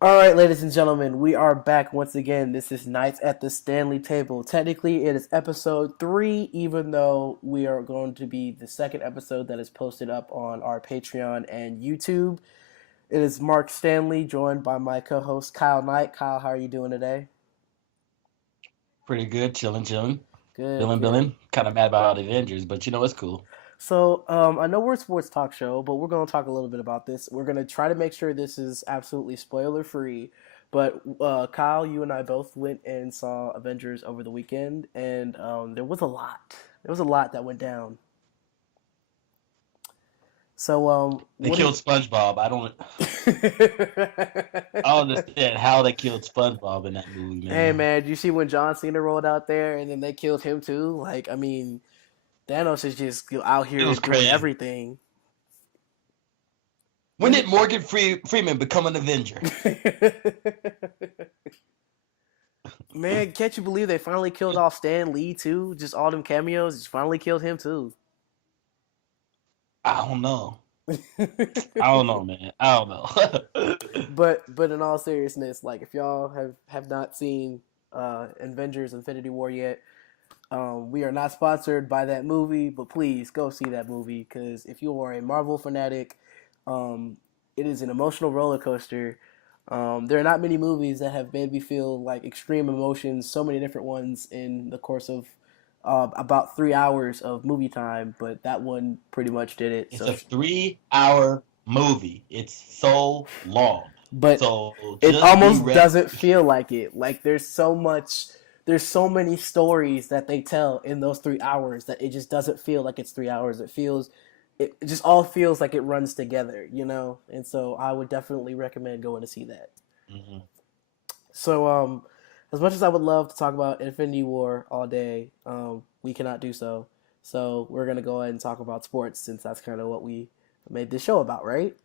All right, ladies and gentlemen, we are back once again. This is Nights at the Stanley Table. Technically, it is episode 3, even though we are going to be the second episode that is posted up on our Patreon and YouTube. It is Mark Stanley, joined by my co-host Kyle Knight. Kyle, how are you doing today? Pretty good, chilling. Good, good. Billing. Kind of mad about Avengers, but it's cool. So, I know we're a sports talk show, but we're going to talk a little bit about this. We're going to try to make sure this is absolutely spoiler free. But Kyle, you and I both went and saw Avengers over the weekend, and there was a lot. There was a lot that went down. So, They what killed did? SpongeBob. I don't understand how they killed SpongeBob in that movie, Hey man. man, did you see when John Cena rolled out there and then they killed him too? Like, I mean, Thanos is just out It here was doing crazy. everything. When What did Morgan Freeman become an Avenger? Man, can't you believe they finally killed off Stan Lee too? Just all them cameos, just finally killed him too. I don't know. I don't know, man. I don't know. But in all seriousness, like if y'all have not seen Avengers Infinity War yet, we are not sponsored by that movie, but please go see that movie because if you are a Marvel fanatic, um, it is an emotional roller coaster. There are not many movies that have made me feel like extreme emotions, so many different ones in the course of about 3 hours of movie time, but that one pretty much did it. It's So, a 3-hour movie. It's so long. but So it just be almost ready. doesn't feel like it. Like there's so many stories that they tell in those 3 hours that it just doesn't feel like it's 3 hours. It just all feels like it runs together, you know. And so I would definitely recommend going to see that. Hmm. So, as much as I would love to talk about Infinity War all day, we cannot do so. So we're gonna go ahead and talk about sports since that's kind of what we made this show about, right?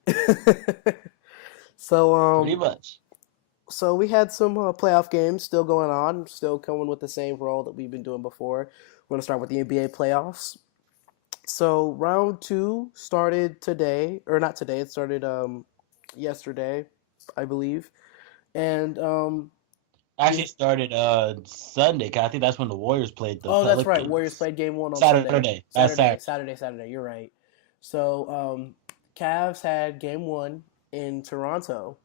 so, Pretty much. so we had some playoff games still going on, still coming with the same role that we've been doing before. We're gonna start with the NBA playoffs. So round two started today, or not today. It started yesterday, I believe, and Actually the started Sunday. 'Cause I think that's when the Warriors played the oh, that's right. Warriors Pelicans. played game one on Sunday. Saturday. That's Saturday. Saturday. You're right. So, Cavs had game one in Toronto,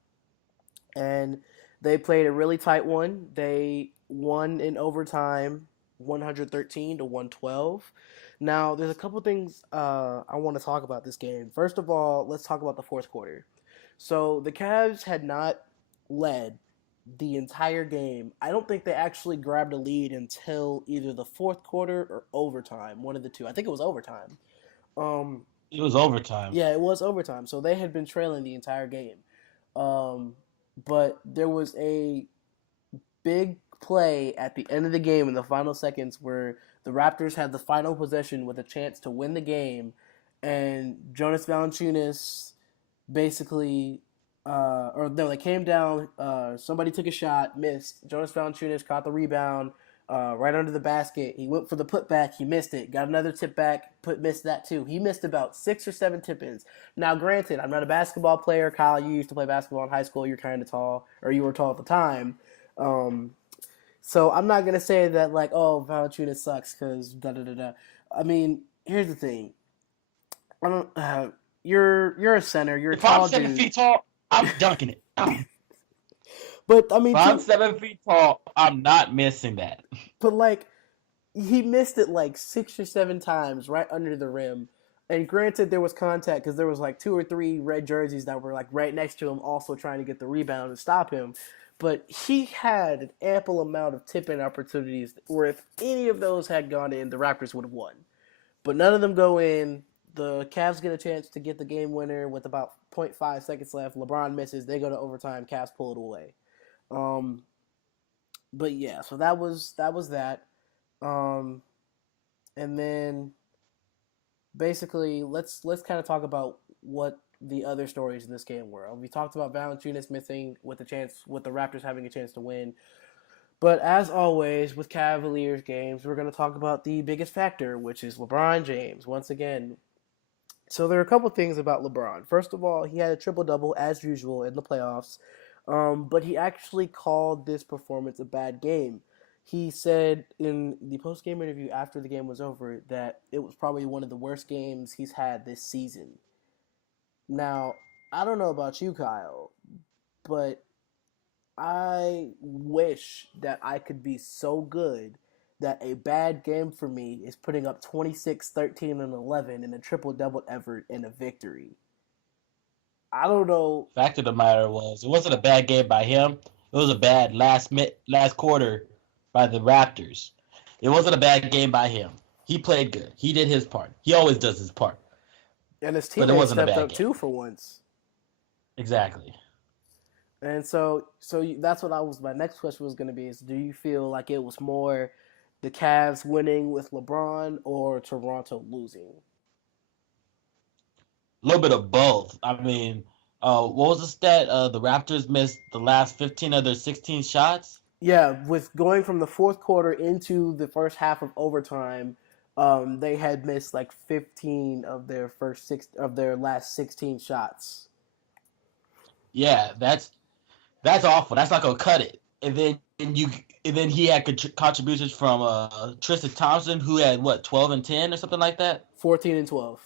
and they played a really tight one. They won in overtime, 113 to 112. Now, there's a couple things I want to talk about this game. First of all, let's talk about the fourth quarter. So the Cavs had not led the entire game. I don't think they actually grabbed a lead until either the fourth quarter or overtime, one of the two. I think it was overtime. Um, It was overtime. yeah, it was overtime. So they had been trailing the entire game. Um, but there was a big play at the end of the game in the final seconds where the Raptors had the final possession with a chance to win the game, and Jonas Valanciunas basically, or no, they came down. Somebody took a shot, missed. Jonas Valanciunas caught the rebound right under the basket. He went for the putback, he missed it. Got another tip back, missed that too. He missed about 6 or 7 tip-ins. Now, granted, I'm not a basketball player. Kyle, you used to play basketball in high school. You're kind of tall, or you were tall at the time. Um, so I'm not gonna say that like, oh, Valanciunas sucks because da da da da. I mean, here's the thing. I don't. You're a center. You're a If I'm tall seven dude. feet tall, I'm dunking it. But I If mean, I'm 7 feet tall, I'm not missing that. but like he missed it like 6 or 7 times right under the rim. And granted, there was contact because there was like 2 or 3 red jerseys that were like right next to him, also trying to get the rebound and stop him. But he had an ample amount of tip-in opportunities where if any of those had gone in, the Raptors would have won. But none of them go in. The Cavs get a chance to get the game winner with about zero point 0.5 seconds left. LeBron misses. They go to overtime. Cavs pull it away. Um, but yeah, so that was that. Um, and then basically, let's kind of talk about what the other stories in this game were. We talked about Valanciunas missing with the Raptors having a chance to win. But as always with Cavaliers games, we're going to talk about the biggest factor, which is LeBron James. Once again, so there are a couple things about LeBron. First of all, he had a triple double as usual in the playoffs. But he actually called this performance a bad game. He said in the post game interview after the game was over that it was probably one of the worst games he's had this season. Now, I don't know about you, Kyle, but I wish that I could be so good that a bad game for me is putting up 26, 13, and 11 in a triple double effort and a victory. I don't know. Fact of the matter was, it wasn't a bad game by him. It was a bad last quarter by the Raptors. It wasn't a bad game by him. He played good. He did his part. He always does his part. And his But it teammates wasn't a stepped bad up game. too for once. Exactly. And so that's what I was. My next question was going to be: is do you feel like it was more the Cavs winning with LeBron or Toronto losing? A little bit of both. I mean, what was the stat? The Raptors missed the last 15 of their 16 shots. Yeah, with going from the fourth quarter into the first half of overtime, they had missed like 15 of their last 16 shots. Yeah, that's awful. That's not gonna cut it. And then he had contributions from Tristan Thompson, who had what 12 and 10 or something like that. 14 and 12.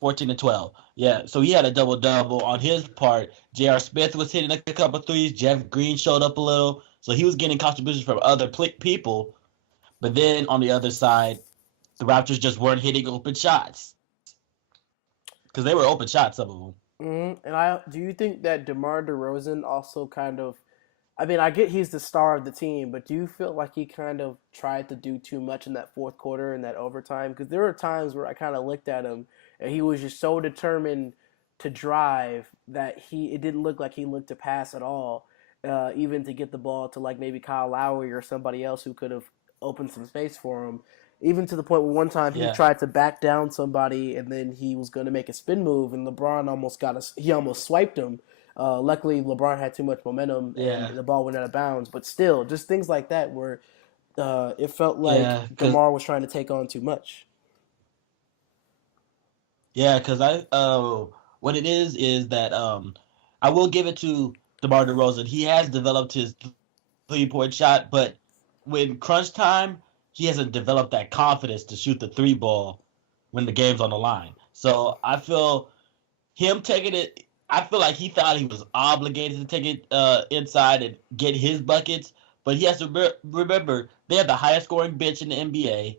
14 and 12. Yeah, so he had a double double on his part. J.R. Smith was hitting a couple threes. Jeff Green showed up a little, so he was getting contributions from other people. But then on the other side, the Raptors just weren't hitting open shots because they were open shots, some of them. And do you think that DeMar DeRozan also kind of? I mean, I get he's the star of the team, but do you feel like he kind of tried to do too much in that fourth quarter and that overtime? Because there were times where I kind of looked at him and he was just so determined to drive that it didn't look like he looked to pass at all, even to get the ball to like maybe Kyle Lowry or somebody else who could have opened some space for him. Even to the point where one time he Yeah, tried to back down somebody and then he was going to make a spin move and LeBron he almost swiped him. Luckily, LeBron had too much momentum and yeah, the ball went out of bounds. But still, just things like that where it felt like yeah. Because DeMar was trying to take on too much. yeah, because what it is that I will give it to DeMar DeRozan. He has developed his 3-point shot, but when crunch time, he hasn't developed that confidence to shoot the three ball when the game's on the line. So I feel him taking it. I feel like he thought he was obligated to take it inside and get his buckets, but he has to remember they have the highest scoring bench in the NBA,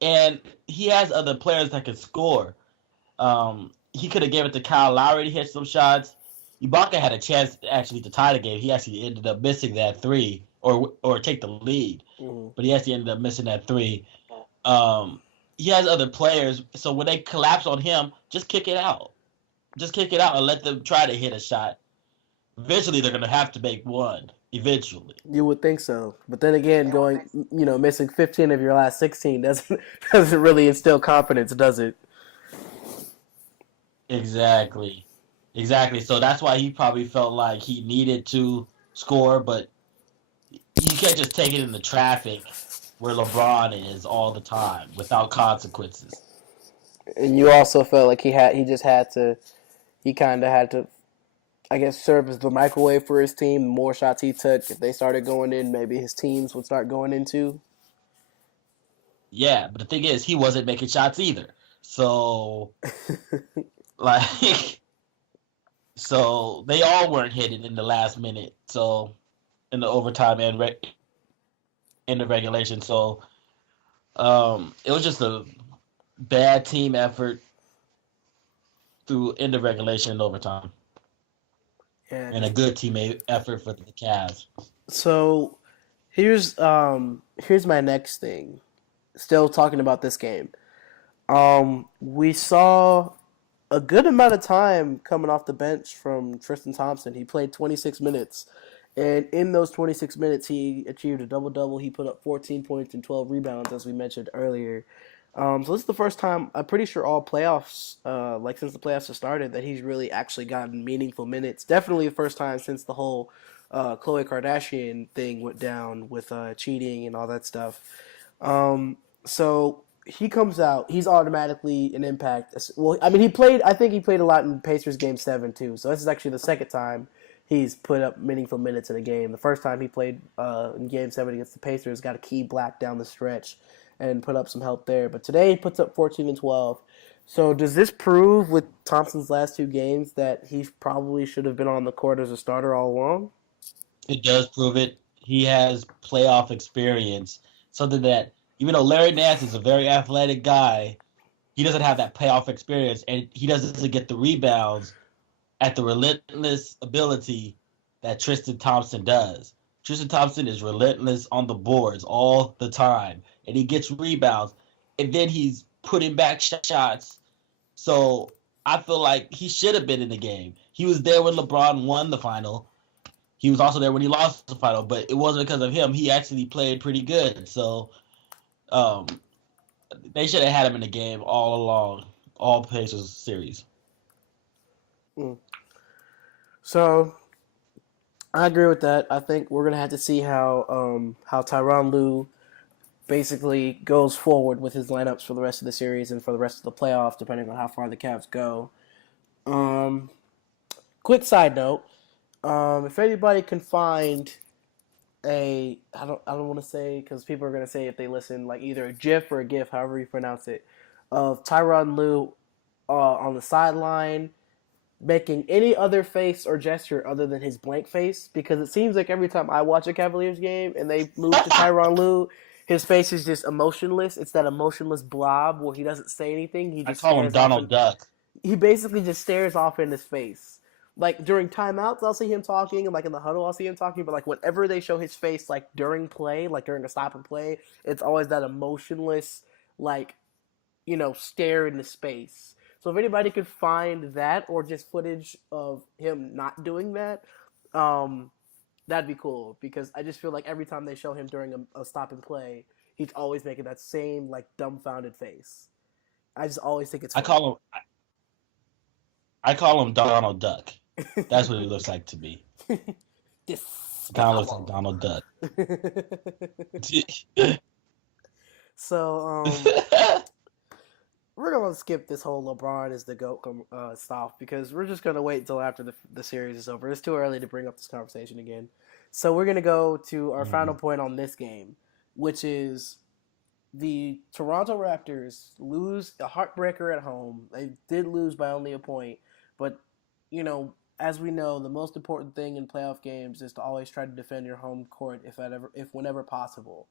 and he has other players that can score. He could have given it to Kyle Lowry to hit some shots. Ibaka had a chance actually to tie the game. He actually ended up missing that three or take the lead, Mm-hmm. but he actually ended up missing that three. Um, he has other players, so when they collapse on him, just kick it out. Just kick it out and let them try to hit a shot. Eventually, they're gonna have to make one. Eventually, You would think so, but then again, missing 15 of your last 16 doesn't doesn't really instill confidence, does it? exactly, exactly. So that's why he probably felt like he needed to score, but you can't just take it in the traffic where LeBron is all the time without consequences. And you also felt like he kind of had to, I guess, serve as the microwave for his team. The more shots he took, if they started going in, maybe his teams would start going into. Yeah, but the thing is, he wasn't making shots either. So, like, so they all weren't hitting in the last minute. So, in the overtime and in the regulation. So, it was just a bad team effort through in the regulation and overtime, Yeah. and a good team effort for the Cavs. So here's my next thing. Still talking about this game. We saw a good amount of time coming off the bench from Tristan Thompson. He played 26 minutes. And in those 26 minutes, he achieved a double double. He put up 14 points and 12 rebounds, as we mentioned earlier. So this is the first time I'm pretty sure all playoffs, like since the playoffs have started, that he's really actually gotten meaningful minutes. Definitely the first time since the whole Khloe Kardashian thing went down with cheating and all that stuff. So he comes out, he's automatically an impact. Well, I mean, he played. I think he played a lot in Pacers Game 7 too. So this is actually the second time he's put up meaningful minutes in a game. The first time he played in Game 7 against the Pacers, got a key black down the stretch and put up some help there. But today he puts up 14 and 12. So does this prove with Thompson's last two games that he probably should have been on the court as a starter all along? It does prove it. He has playoff experience, something that even though Larry Nance is a very athletic guy, he doesn't have that playoff experience, and he doesn't get the rebounds at the relentless ability that Tristan Thompson does. Tristan Thompson is relentless on the boards all the time, and he gets rebounds, and then he's putting back shots. So I feel like he should have been in the game. He was there when LeBron won the final. He was also there when he lost the final, but it wasn't because of him. He actually played pretty good. So um, they should have had him in the game all along, all Pacers series. Mm. So I agree with that. I think we're gonna have to see how Tyronn Lue basically goes forward with his lineups for the rest of the series and for the rest of the playoffs, depending on how far the Cavs go. Um, Quick side note: if anybody can find I don't want to say because people are gonna say if they listen like either a GIF or a GIF, however you pronounce it, of Tyronn Lue on the sideline making any other face or gesture other than his blank face, because it seems like every time I watch a Cavaliers game and they move to Tyronn Lue, his face is just emotionless. It's that emotionless blob where he doesn't say anything. He I just call him stares off. Donald Duck. He basically just stares off in his face. Like during timeouts, I'll see him talking, and like in the huddle, I'll see him talking. But like whenever they show his face, like during play, like during a stop and play, it's always that emotionless, like stare into space. So if anybody could find that or just footage of him not doing that, that'd be cool. Because I just feel like every time they show him during a stop and play, he's always making that same like dumbfounded face. I just always think it's I funny. call him I call him Donald Duck. That's what he looks like to me. Kind of looks like Donald Duck. So we're gonna skip this whole LeBron is the GOAT stuff because we're just gonna wait until after the series is over. It's too early to bring up this conversation again. So we're gonna go to our final point on this game, which is the Toronto Raptors lose a heartbreaker at home. They did lose by only a point, but as we know, the most important thing in playoff games is to always try to defend your home court if whenever possible.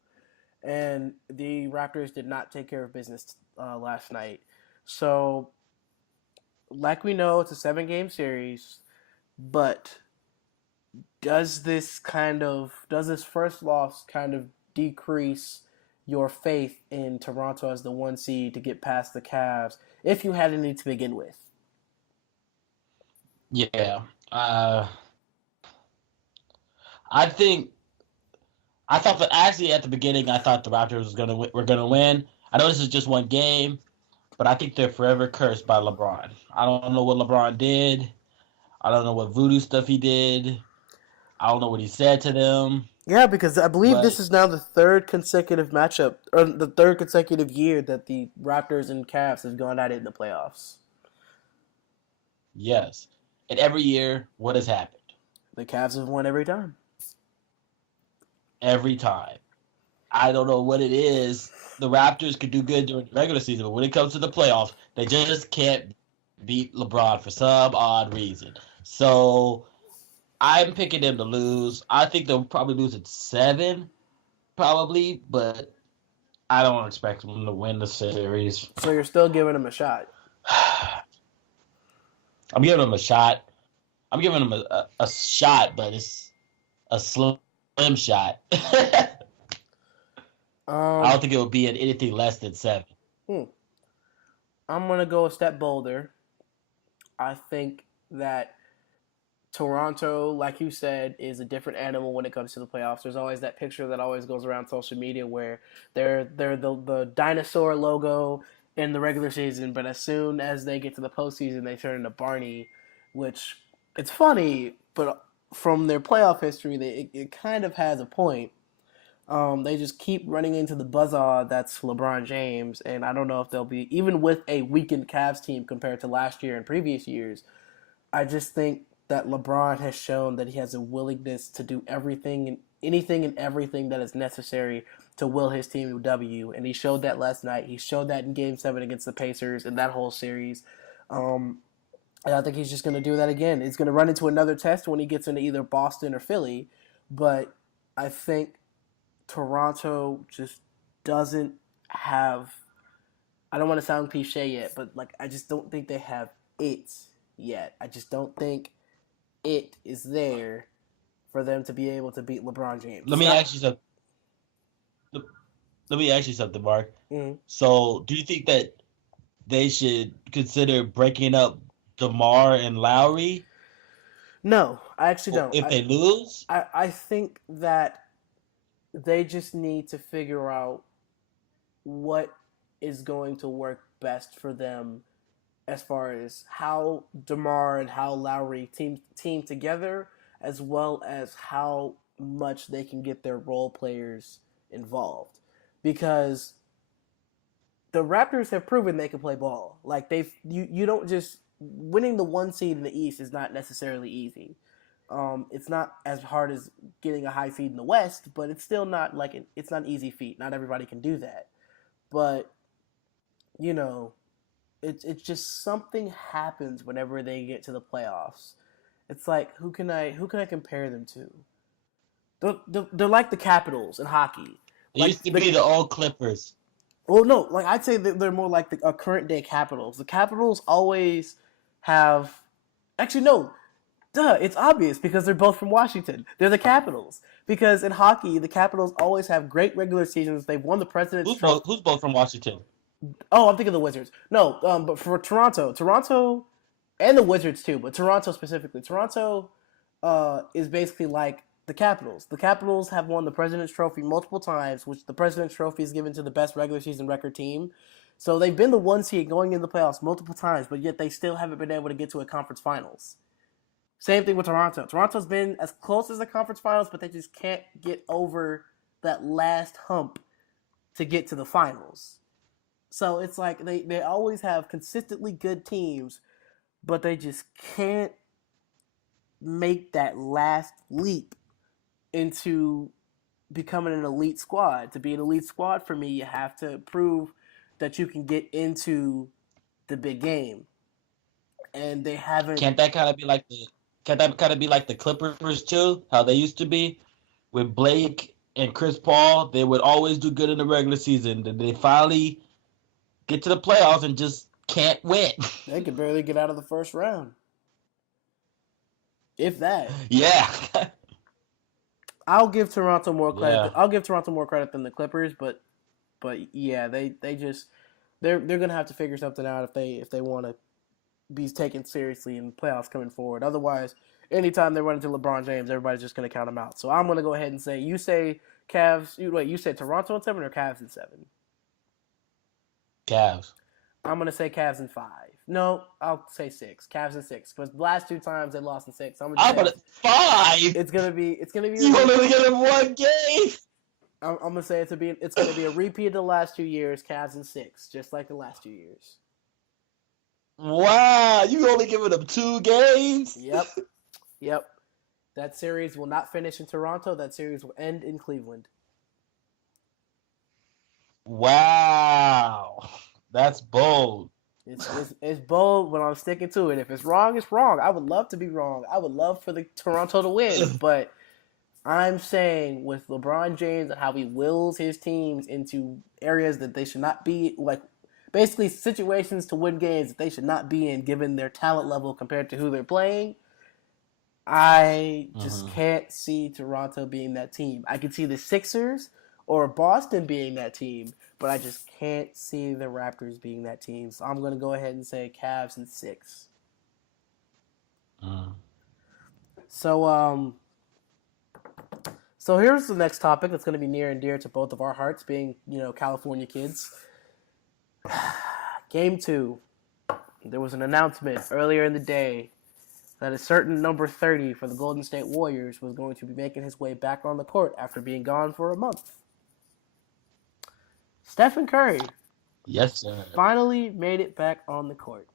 And the Raptors did not take care of business last night. So, like we know, it's a 7-game series, but does this first loss kind of decrease your faith in Toronto as the 1 seed to get past the Cavs if you had any to begin with? Yeah. I think I thought that actually at the beginning I thought the Raptors were gonna win. I know this is just one game, but I think they're forever cursed by LeBron. I don't know what LeBron did. I don't know what voodoo stuff he did. I don't know what he said to them. Yeah, because I believe But this is now the third consecutive matchup, or the third consecutive year that the Raptors and Cavs have gone at it in the playoffs. yes, and every year, what has happened? The Cavs have won every time. Every time. I don't know what it is. The Raptors could do good during the regular season, but when it comes to the playoffs, they just can't beat LeBron for some odd reason. So I'm picking them to lose. I think they'll probably lose at 7, probably, but I don't expect them to win the series. So you're still giving them a shot. I'm giving them a shot. I'm giving them a shot, but it's a slim shot. I don't think it would be at anything less than 7. I'm going to go a step bolder. I think that Toronto, like you said, is a different animal when it comes to the playoffs. There's always that picture that always goes around social media where they're the dinosaur logo in the regular season, but as soon as they get to the postseason, they turn into Barney, which it's funny, but from their playoff history, it kind of has a point. They just keep running into the buzzsaw that's LeBron James, and I don't know if they'll be, even with a weakened Cavs team compared to last year and previous years, I just think that LeBron has shown that he has a willingness to do everything and anything and everything that is necessary to will his team to W. And he showed that last night. He showed that in Game 7 against the Pacers in that whole series. And I think he's just going to do that again. It's going to run into another test when he gets into either Boston or Philly. But I think Toronto just doesn't have. I don't want to sound cliche yet, but like I just don't think they have it yet. I just don't think it is there for them to be able to beat LeBron James. Let me ask you something. Let me ask you something, Mark. Mm-hmm. So, do you think that they should consider breaking up DeMar and Lowry? No, I actually don't. If they lose? I think that they just need to figure out what is going to work best for them as far as how DeMar and how Lowry team together, as well as how much they can get their role players involved. Because the Raptors have proven they can play ball. Like you don't just winning the 1 seed in the East is not necessarily easy. It's not as hard as getting a high seed in the West, but it's still not like it's not an easy feat. Not everybody can do that. But you know, it's just something happens whenever they get to the playoffs. It's like who can I compare them to? They're like the Capitals in hockey. It used to be the old Clippers. Well, no, like I'd say that they're more like the current day Capitals. The Capitals always have, actually no, it's obvious because they're both from Washington. They're the Capitals because in hockey the Capitals always have great regular seasons. They've won the President's Trophy. Who's both from Washington? Oh, I'm thinking of the Wizards. No, but for Toronto, and the Wizards too, but Toronto specifically, Toronto is basically like the Capitals. The Capitals have won the President's Trophy multiple times, which the President's Trophy is given to the best regular season record team. So they've been the 1 seed going into the playoffs multiple times, but yet they still haven't been able to get to a conference finals. Same thing with Toronto. Toronto's been as close as the conference finals, but they just can't get over that last hump to get to the finals. So it's like they always have consistently good teams, but they just can't make that last leap into becoming an elite squad. To be an elite squad for me, you have to prove that you can get into the big game. And they haven't. Can't that kind of be like the Clippers too? How they used to be with Blake and Chris Paul. They would always do good in the regular season. Then they finally get to the playoffs and just can't win. They could barely get out of the first round. If that. Yeah. I'll give Toronto more credit. Yeah. I'll give Toronto more credit than the Clippers, but yeah, they're gonna have to figure something out if they want to be taken seriously in playoffs coming forward. Otherwise, anytime they run into LeBron James, everybody's just gonna count them out. So I'm gonna go ahead and say you say Cavs. You said Toronto in 7 or Cavs in 7? Cavs. I'm gonna say Cavs in 5. No, I'll say 6. Cavs in 6 because the last 2 times they lost in 6. I'm gonna 5. It's gonna be. You only get him 1 game. I'm gonna say it's gonna be a repeat of the last 2 years. Cavs in 6, just like the last 2 years. Wow, you only giving them 2 games? Yep. That series will not finish in Toronto. That series will end in Cleveland. Wow, that's bold. It's bold, but I'm sticking to it. If it's wrong, it's wrong. I would love to be wrong. I would love for the Toronto to win, but I'm saying with LeBron James and how he wills his teams into areas that they should not be, like basically situations to win games that they should not be in given their talent level compared to who they're playing, I just can't see Toronto being that team. I can see the Sixers or Boston being that team, but I just can't see the Raptors being that team. So I'm going to go ahead and say Cavs in 6. So here's the next topic that's going to be near and dear to both of our hearts, being, California kids. Game 2. There was an announcement earlier in the day that a certain number 30 for the Golden State Warriors was going to be making his way back on the court after being gone for a month. Stephen Curry Yes, sir. finally made it back on the court.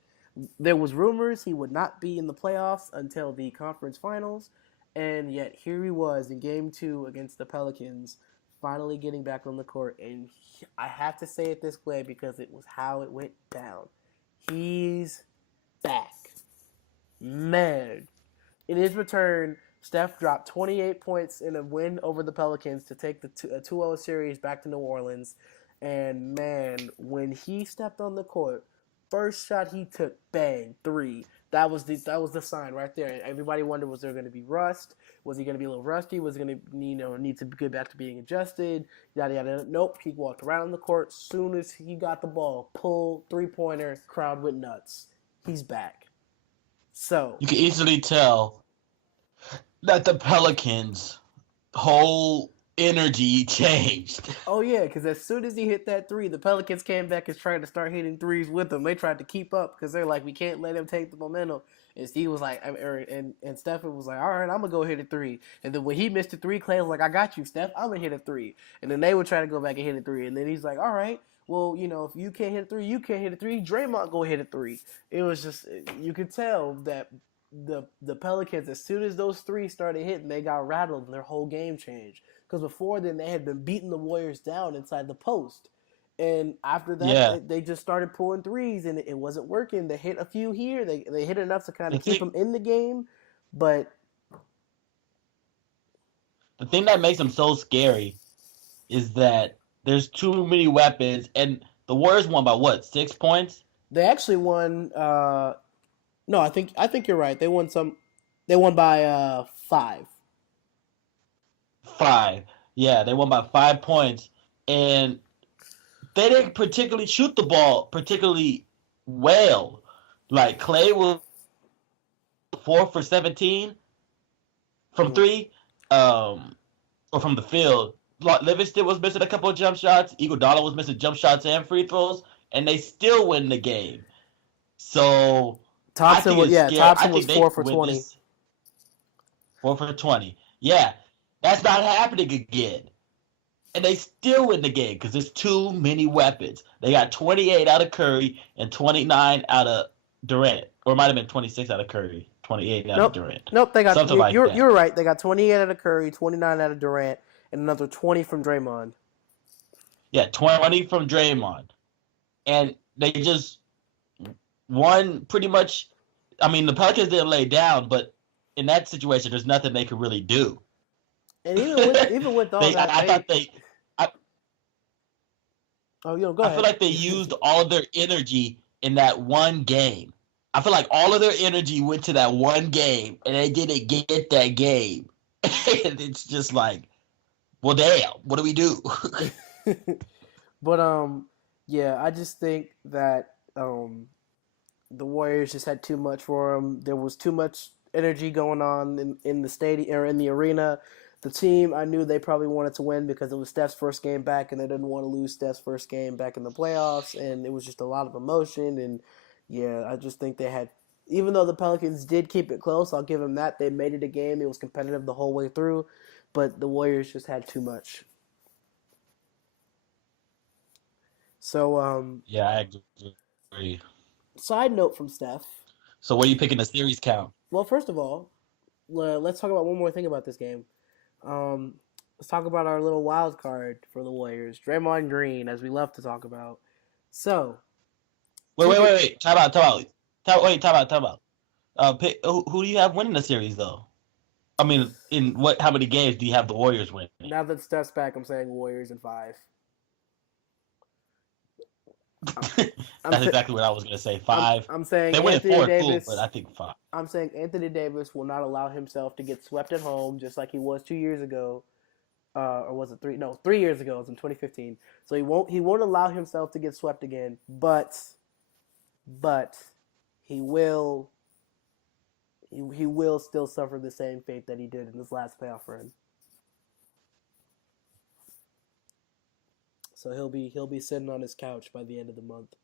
There was rumors he would not be in the playoffs until the conference finals, and yet here he was in Game 2 against the Pelicans, finally getting back on the court. And I have to say it this way because it was how it went down. He's back. Man, in his return, Steph dropped 28 points in a win over the Pelicans to take the 2-0 series back to New Orleans. And man, when he stepped on the court, first shot he took, bang, three. That was the sign right there. Everybody wondered, was there going to be rust? Was he going to be a little rusty? Was he going to need to get back to being adjusted? Yada yada. Nope. He walked around the court. Soon as he got the ball, pull, 3-pointer, crowd went nuts. He's back. So You can easily tell that the Pelicans' whole energy changed. Oh yeah, because as soon as he hit that three, the Pelicans came back and tried to start hitting threes with him. They tried to keep up because they're like, we can't let him take the momentum. And Steve was like, and Stephen was like, all right, I'm gonna go hit a three. And then when he missed a three, Clay was like, I got you, Steph. I'm gonna hit a three. And then they would try to go back and hit a three. And then he's like, all right, well, if you can't hit a three, you can't hit a three. Draymond go hit a three. It was just, you could tell that the Pelicans, as soon as those threes started hitting, they got rattled and their whole game changed. Because before then, they had been beating the Warriors down inside the post. And after that, Yeah. they just started pulling threes, and it wasn't working. They hit a few here. They hit enough to kind The of keep thing, them in the game. But, the thing that makes them so scary is that there's too many weapons, and the Warriors won by what, 6 points? they actually won. No, I think you're right. They won some. They won by 5. 5. Yeah, they won by 5 points, and they didn't particularly shoot the ball particularly well. Like Clay was 4 for 17 from three, or from the field. Livingston was missing a couple of jump shots. Iguodala was missing jump shots and free throws, and they still win the game. So I Thompson think was it's scary. I Thompson was think they 4 for win 20. this 4 for 20. Yeah, that's not happening again. And they still win the game because there's too many weapons. They got 28 out of Curry and 29 out of Durant. Or it might have been 26 out of Curry, 28 out of Nope, Durant. nope. They got Something like that. you're right. They got 28 out of Curry, 29 out of Durant, and another 20 from Draymond. Yeah, 20 from Draymond. And they just won pretty much. I mean, the Pelicans didn't lay down, but in that situation, there's nothing they could really do. And even with all that, I thought they. Go I ahead. feel like they used all of their energy in that one game. I feel like all of their energy went to that one game, and they didn't get that game. And it's just like, well, damn, what do we do? But yeah, I just think that the Warriors just had too much for them. There was too much energy going on in the stadium or in the arena. The team, I knew they probably wanted to win because it was Steph's first game back, and they didn't want to lose Steph's first game back in the playoffs. And it was just a lot of emotion. And yeah, I just think they had, even though the Pelicans did keep it close, I'll give them that. They made it a game. It was competitive the whole way through, but the Warriors just had too much. So, Yeah, I agree. side note from Steph. So what are you picking the series count? Well, first of all, let's talk about one more thing about this game. Let's talk about our little wild card for the Warriors, Draymond Green, as we love to talk about. So, Wait. Time out. Who do you have winning the series, though? I mean, how many games do you have the Warriors winning? now that Steph's back, I'm saying Warriors in 5. That's exactly what I was going to say. 5. I'm saying They win Anthony 4, Davis. cool, but I think 5. I'm saying Anthony Davis will not allow himself to get swept at home, just like he was 2 years ago, or was it 3? No, 3 years ago. It was in 2015. So he won't allow himself to get swept again. But he will still suffer the same fate that he did in his last playoff run. So he'll be sitting on his couch by the end of the month.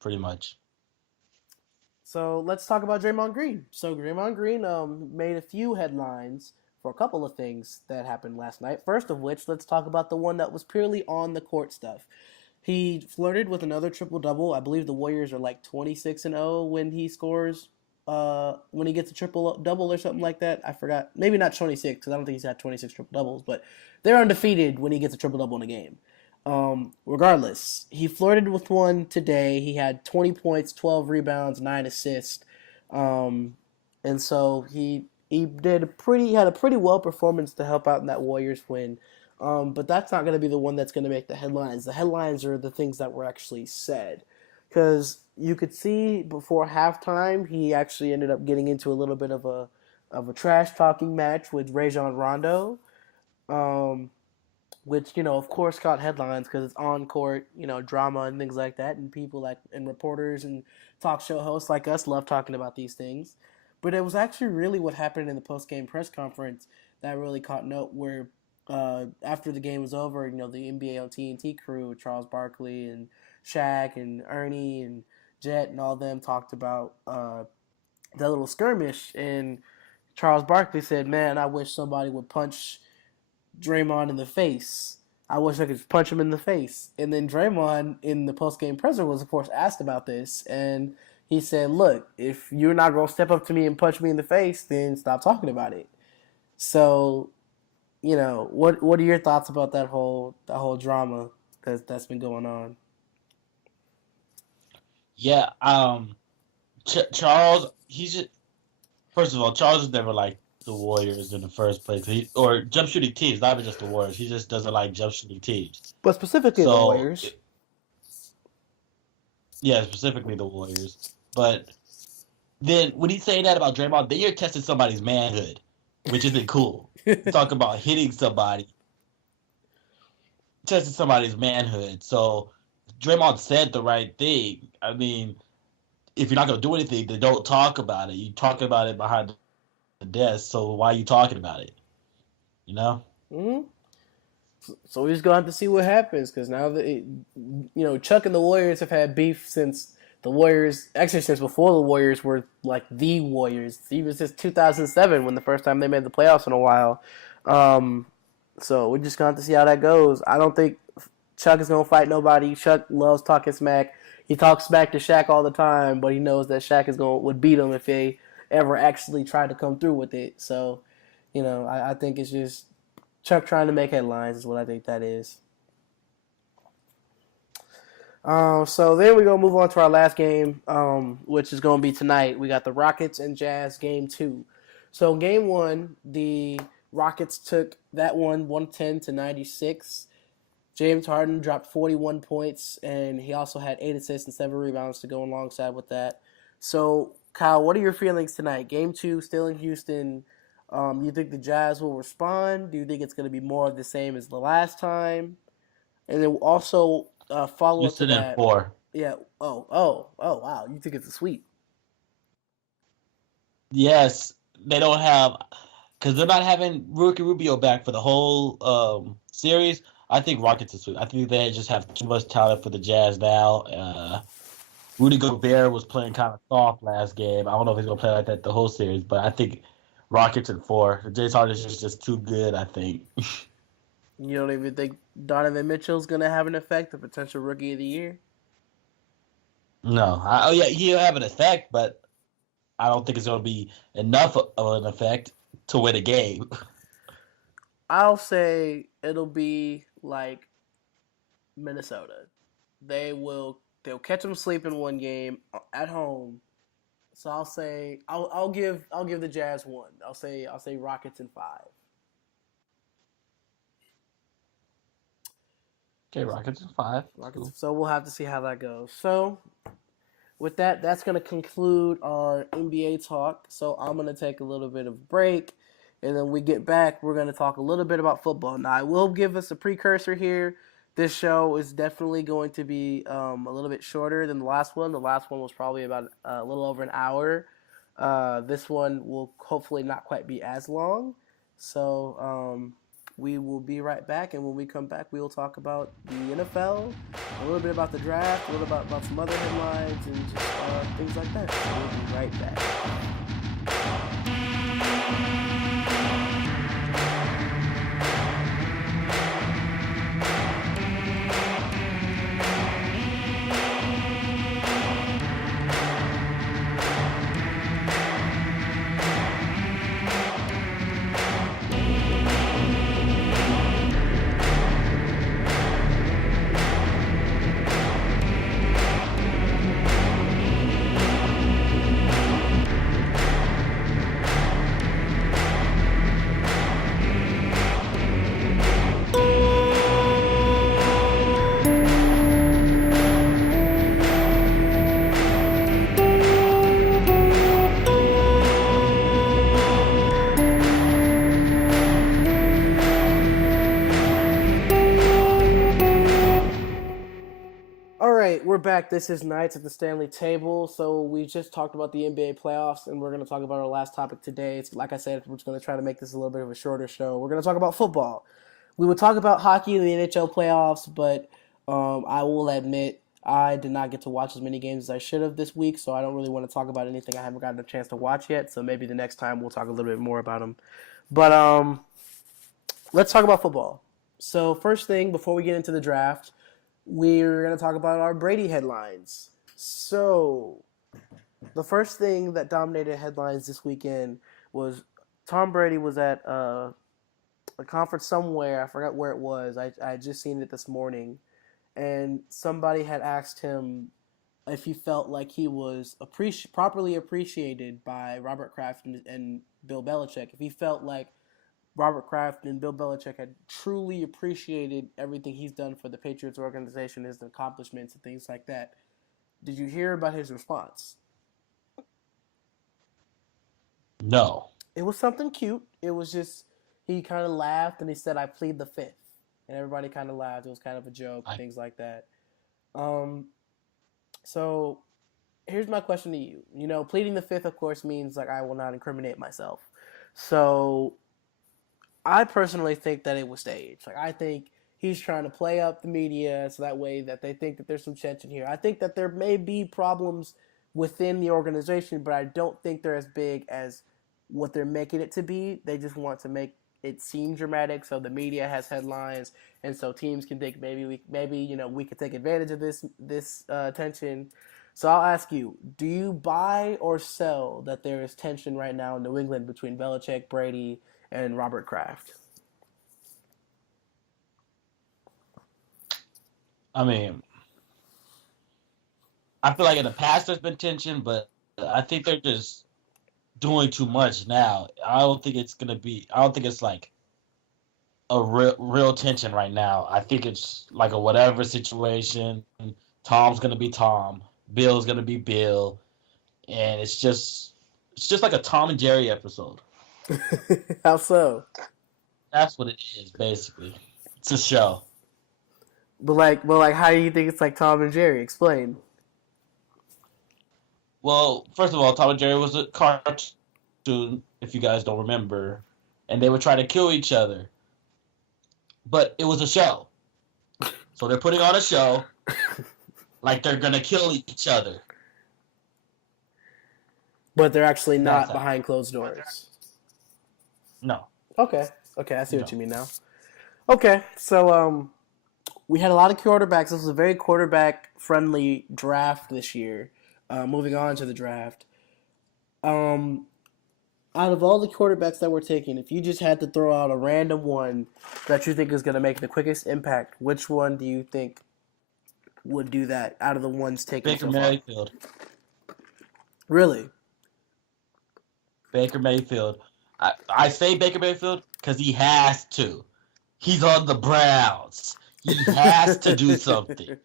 Pretty much. So let's talk about Draymond Green. So Draymond Green made a few headlines for a couple of things that happened last night. First of which, let's talk about the one that was purely on the court stuff. He flirted with another triple double. I believe the Warriors are like 26-0 when he scores. When he gets a triple double or something like that. I forgot. Maybe not 26 because I don't think he's had 26 triple doubles, but they're undefeated when he gets a triple double in a game. Regardless, he flirted with one today. He had 20 points, 12 rebounds, 9 assists. Um, and so he had a pretty well performance to help out in that Warriors win. But that's not going to be the one that's going to make the headlines. The headlines are the things that were actually said. Because you could see before halftime, he actually ended up getting into a little bit of a trash talking match with Rajon Rondo. Um, which of course caught headlines because it's on court, drama and things like that, and people like and reporters and talk show hosts like us love talking about these things. But it was actually really what happened in the post game press conference that really caught note. Where after the game was over, the NBA on TNT crew, Charles Barkley and Shaq and Ernie and Jet and all them talked about that little skirmish, and Charles Barkley said, "Man, I wish somebody would punch Draymond in the face. I wish I could punch him in the face." And then Draymond, in the post-game presser, was of course asked about this, and he said, "Look, if you're not gonna step up to me and punch me in the face, then stop talking about it." So, what are your thoughts about that whole drama that's been going on? Yeah, Charles, he's just, first of all, Charles is never like the Warriors in the first place. Or jump shooting teams, not even just the Warriors. He just doesn't like jump shooting teams. But specifically the So, Warriors. yeah, specifically the Warriors. But then when he's saying that about Draymond, then you're testing somebody's manhood, which isn't cool. You talk about hitting somebody, testing somebody's manhood. So Draymond said the right thing. I mean, if you're not going to do anything, then don't talk about it. You talk about it behind the desk, so why are you talking about it? Mm-hmm. So we just gonna have to see what happens because now that Chuck and the Warriors have had beef since the Warriors, actually since before the Warriors were like the Warriors, even since 2007 when the first time they made the playoffs in a while. So we're just gonna have to see how that goes. I don't think Chuck is gonna fight nobody. Chuck loves talking smack. He talks smack to Shaq all the time, but he knows that Shaq would beat him if they ever actually tried to come through with it. So, I think it's just Chuck trying to make headlines is what I think that is. So then we're going to move on to our last game, which is going to be tonight. We got the Rockets and Jazz game 2. So game 1, the Rockets took that one 110-96. James Harden dropped 41 points, and he also had 8 assists and 7 rebounds to go alongside with that. So, Kyle, what are your feelings tonight? Game 2, still in Houston. You think the Jazz will respond? Do you think it's going to be more of the same as the last time? And then also follow up to Houston in that. 4. Yeah. Oh, wow. You think it's a sweep? Yes, they don't have, because they're not having Ricky Rubio back for the whole series. I think Rockets is sweet. I think they just have too much talent for the Jazz now. Rudy Gobert was playing kind of soft last game. I don't know if he's going to play like that the whole series, but I think Rockets in 4. James Harden is just too good, I think. You don't even think Donovan Mitchell's going to have an effect, a potential Rookie of the Year? No. Yeah, he'll have an effect, but I don't think it's going to be enough of an effect to win a game. I'll say it'll be like Minnesota. They'll catch them sleeping one game at home. So I'll give the Jazz 1. I'll say Rockets in 5. Okay, Rockets in 5. Rockets. Cool. So we'll have to see how that goes. So with that, that's going to conclude our NBA talk. So I'm going to take a little bit of a break. And then we get back, we're going to talk a little bit about football. Now, I will give us a precursor here. This show is definitely going to be a little bit shorter than the last one. The last one was probably about a little over an hour. This one will hopefully not quite be as long. So we will be right back. And when we come back, we will talk about the NFL, a little bit about the draft, a little bit about some other headlines, and just things like that. So we'll be right back. back. This is Nights at the Stanley Table. So we just talked about the NBA playoffs, and we're going to talk about our last topic today. It's like I said, we're just going to try to make this a little bit of a shorter show. We're going to talk about football. We would talk about hockey in the NHL playoffs, but I will admit I did not get to watch as many games as I should have this week, so I don't really want to talk about anything I haven't gotten a chance to watch yet. So maybe the next time we'll talk a little bit more about them. But let's talk about football. So first thing, before we get into the draft, we're going to talk about our Brady headlines. So, the first thing that dominated headlines this weekend was Tom Brady was at a conference somewhere. I forgot where it was. I had just seen it this morning. And somebody had asked him if he felt like he was properly appreciated by Robert Kraft and Bill Belichick. If he felt like Robert Kraft and Bill Belichick had truly appreciated everything he's done for the Patriots organization, his accomplishments and things like that. Did you hear about his response? No. It was something cute. It was just, he kind of laughed and he said, "I plead the fifth." And everybody kind of laughed. It was kind of a joke, things like that. So here's my question to you. You know, pleading the fifth, of course, means like I will not incriminate myself. So I personally think that it was staged. Like, I think he's trying to play up the media so that way that they think that there's some tension here. I think that there may be problems within the organization, but I don't think they're as big as what they're making it to be. They just want to make it seem dramatic, so the media has headlines, and so teams can think maybe we could take advantage of this tension. So I'll ask you: do you buy or sell that there is tension right now in New England between Belichick, Brady, and Robert Kraft? I mean, I feel like in the past there's been tension, but I think they're just doing too much now. I don't think it's like a real tension right now. I think it's like a whatever situation. Tom's gonna be Tom, Bill's gonna be Bill, and it's just like a Tom and Jerry episode. How so? That's what it is, basically. It's a show. But how do you think it's like Tom and Jerry? Explain. Well, first of all, Tom and Jerry was a cartoon, if you guys don't remember, and they would try to kill each other. But it was a show. So they're putting on a show like they're going to kill each other. But they're actually not behind closed doors. No. Okay, I see what you mean now. Okay, so we had a lot of quarterbacks. This was a very quarterback-friendly draft this year. Moving on to the draft. Out of all the quarterbacks that were taken, if you just had to throw out a random one that you think is going to make the quickest impact, which one do you think would do that out of the ones taken Baker so far? Mayfield. Really? Baker Mayfield. I say Baker Mayfield because he has to. He's on the Browns. He has to do something.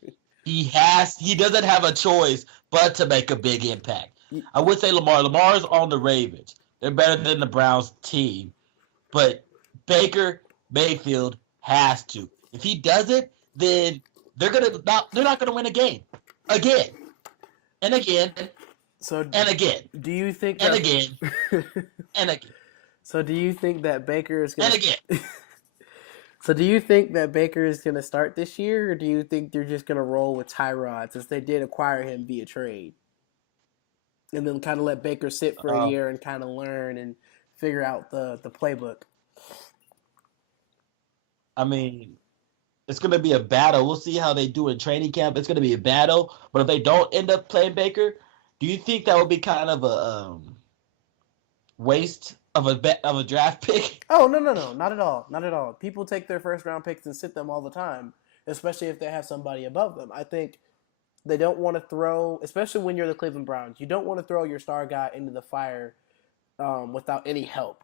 He doesn't have a choice but to make a big impact. I would say Lamar. Lamar's on the Ravens. They're better than the Browns team. But Baker Mayfield has to. If he doesn't, then they're not gonna win a game. Again. And again. And again. Do you think and again. And again. So do you think that Baker is gonna And again. So do you think that Baker is gonna start this year, or do you think they're just gonna roll with Tyrod since they did acquire him via trade? And then kind of let Baker sit for a year and kind of learn and figure out the playbook. I mean, it's going to be a battle. We'll see how they do in training camp. It's going to be a battle. But if they don't end up playing Baker, do you think that would be kind of a waste of a draft pick? Oh, no. Not at all. Not at all. People take their first-round picks and sit them all the time, especially if they have somebody above them. I think they don't want to throw, especially when you're the Cleveland Browns, you don't want to throw your star guy into the fire without any help.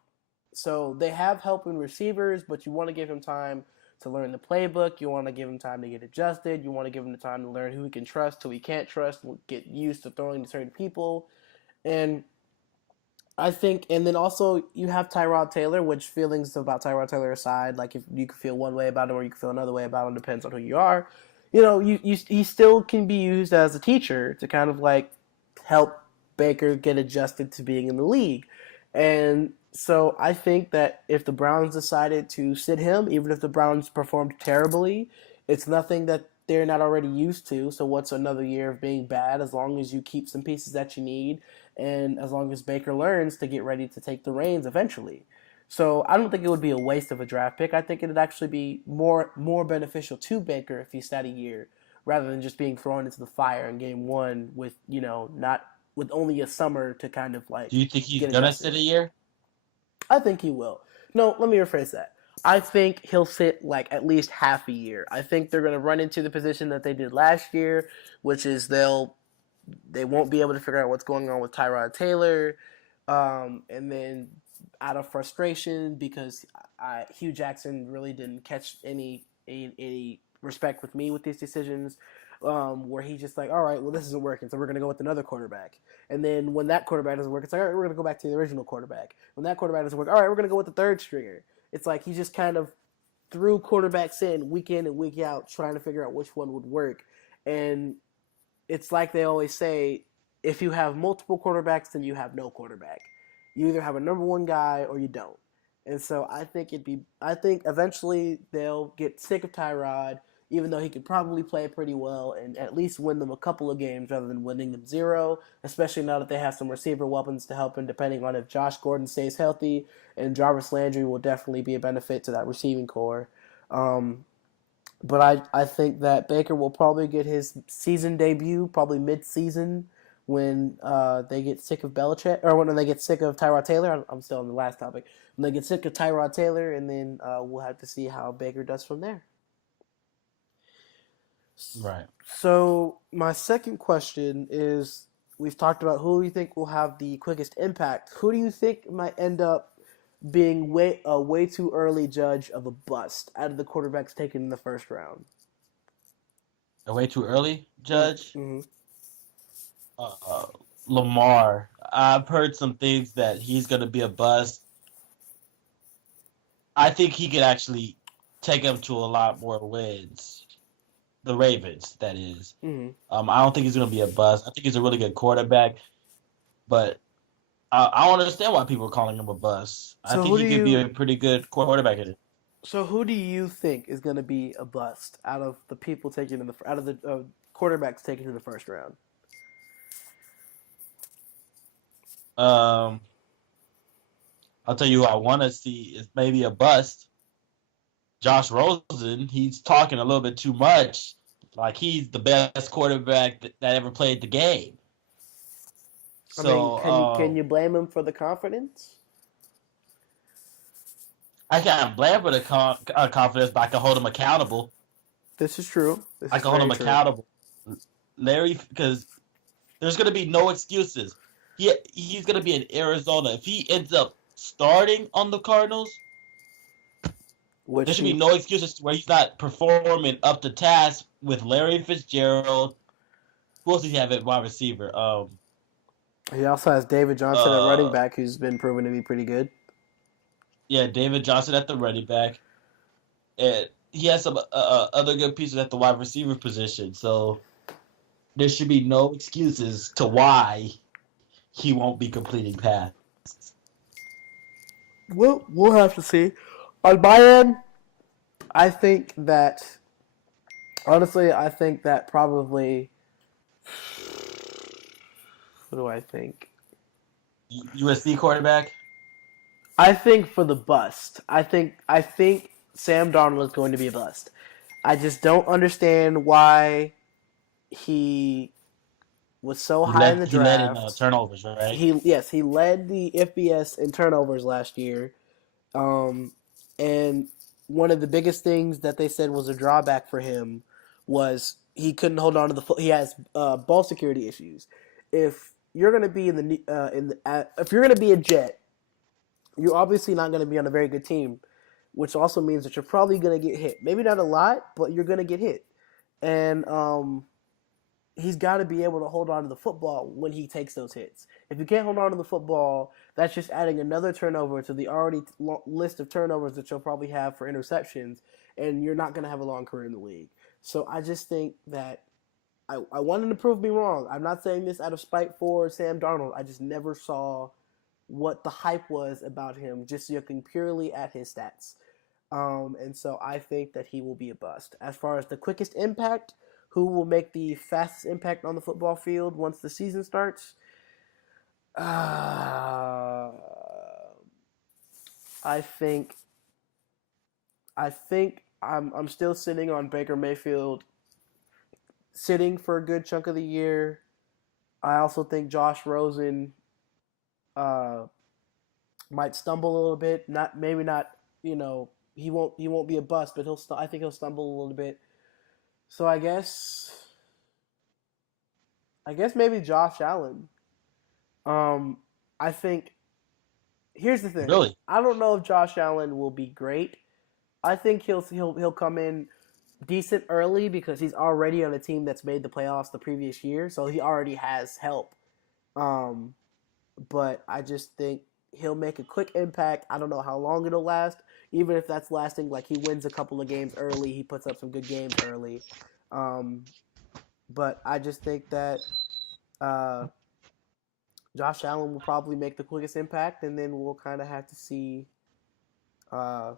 So they have help in receivers, but you want to give him time to learn the playbook. You want to give him time to get adjusted. You want to give him the time to learn who he can trust, who he can't trust, get used to throwing to certain people. And I think, and then also you have Tyrod Taylor, which feelings about Tyrod Taylor aside, like if you can feel one way about him or you can feel another way about him, depends on who you are. he still can be used as a teacher to kind of like help Baker get adjusted to being in the league. And so I think that if the Browns decided to sit him, even if the Browns performed terribly, it's nothing that they're not already used to. So what's another year of being bad as long as you keep some pieces that you need and as long as Baker learns to get ready to take the reins eventually. So I don't think it would be a waste of a draft pick. I think it'd actually be more beneficial to Baker if he sat a year rather than just being thrown into the fire in game one with not with only a summer to kind of like Do you think he's get gonna adjusted. sit a year? I think he will. No, let me rephrase that. I think he'll sit like at least half a year. I think they're going to run into the position that they did last year, which is they won't be able to figure out what's going on with Tyrod Taylor, and then out of frustration because Hugh Jackson really didn't catch any respect with me with these decisions. Where he's just like, all right, well, this isn't working, so we're going to go with another quarterback. And then when that quarterback doesn't work, it's like, all right, we're going to go back to the original quarterback. When that quarterback doesn't work, all right, we're going to go with the third stringer. It's like he just kind of threw quarterbacks in and week out, trying to figure out which one would work. And it's like they always say, if you have multiple quarterbacks, then you have no quarterback. You either have a number one guy or you don't. And so I think eventually they'll get sick of Tyrod, even though he could probably play pretty well and at least win them a couple of games rather than winning them zero, especially now that they have some receiver weapons to help him, depending on if Josh Gordon stays healthy, and Jarvis Landry will definitely be a benefit to that receiving core. But I think that Baker will probably get his season debut probably mid-season when they get sick of Belichick, or when they get sick of Tyrod Taylor. I'm still on the last topic. When they get sick of Tyrod Taylor, and then we'll have to see how Baker does from there. Right. So my second question is, we've talked about who you think will have the quickest impact. Who do you think might end up being a way too early judge of a bust out of the quarterbacks taken in the first round? A way too early judge? Mm-hmm. Uh, Lamar. I've heard some things that he's gonna be a bust. I think he could actually take them to a lot more wins. The Ravens, that is. Mm-hmm. I don't think he's going to be a bust. I think he's a really good quarterback, but I don't understand why people are calling him a bust. I think he could be a pretty good quarterback in it. So who do you think is going to be a bust out of the people taken out of the quarterbacks taken in the first round? I'll tell you who I want to see is maybe a bust. Josh Rosen, he's talking a little bit too much. Like he's the best quarterback that ever played the game. So, I mean, can you blame him for the confidence? I can't blame him for the confidence, but I can hold him accountable. This is true. I can hold him accountable. Larry, because there's going to be no excuses. He's going to be in Arizona. If he ends up starting on the Cardinals, there should be no excuses where he's not performing up to task with Larry Fitzgerald. Who else does he have at wide receiver? He also has David Johnson at running back, who's been proven to be pretty good. Yeah, David Johnson at the running back. And he has some other good pieces at the wide receiver position. So there should be no excuses to why he won't be completing passes. Well, we'll have to see. On my end, I think that probably. What do I think? USC quarterback? I think for the bust. I think Sam Darnold is going to be a bust. I just don't understand why he was so high in the draft. He led in turnovers, right? He led the FBS in turnovers last year. And one of the biggest things that they said was a drawback for him was he couldn't hold on to the foot. He has ball security issues. If you're going to be if you're going to be a Jet, you're obviously not going to be on a very good team, which also means that you're probably going to get hit. Maybe not a lot, but you're going to get hit. And he's got to be able to hold on to the football when he takes those hits. If you can't hold on to the football, that's just adding another turnover to the already list of turnovers that you'll probably have for interceptions, and you're not going to have a long career in the league. So I just think that I wanted to prove me wrong. I'm not saying this out of spite for Sam Darnold. I just never saw what the hype was about him, just looking purely at his stats. And so I think that he will be a bust. As far as the quickest impact, who will make the fastest impact on the football field once the season starts? Uh, I think I'm still sitting on Baker Mayfield sitting for a good chunk of the year. I also think Josh Rosen uh, might stumble a little bit. Not maybe not. He won't be a bust, but I think he'll stumble a little bit. So I guess maybe Josh Allen. Um, I think here's the thing. Really? I don't know if Josh Allen will be great. I think he'll come in decent early because he's already on a team that's made the playoffs the previous year, so he already has help. Um, but I just think he'll make a quick impact. I don't know how long it'll last. Even if that's lasting, like he wins a couple of games early, he puts up some good games early. Um, but I just think that uh, Josh Allen will probably make the quickest impact, and then we'll kind of have to see uh,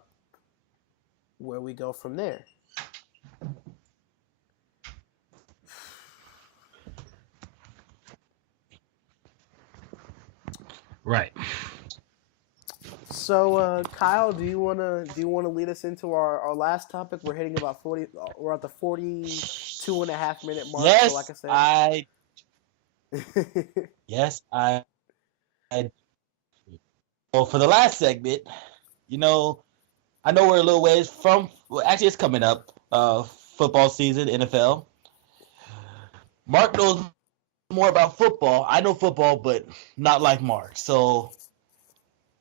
where we go from there. Right. So, Kyle, do you wanna lead us into our last topic? We're hitting about 40. We're at the 42.5 minute mark. So, like Yes, I said, yes, I. Well, for the last segment, you know, I know we're a little ways from. Well, actually, it's coming up. Football season, NFL. Mark knows more about football. I know football, but not like Mark. So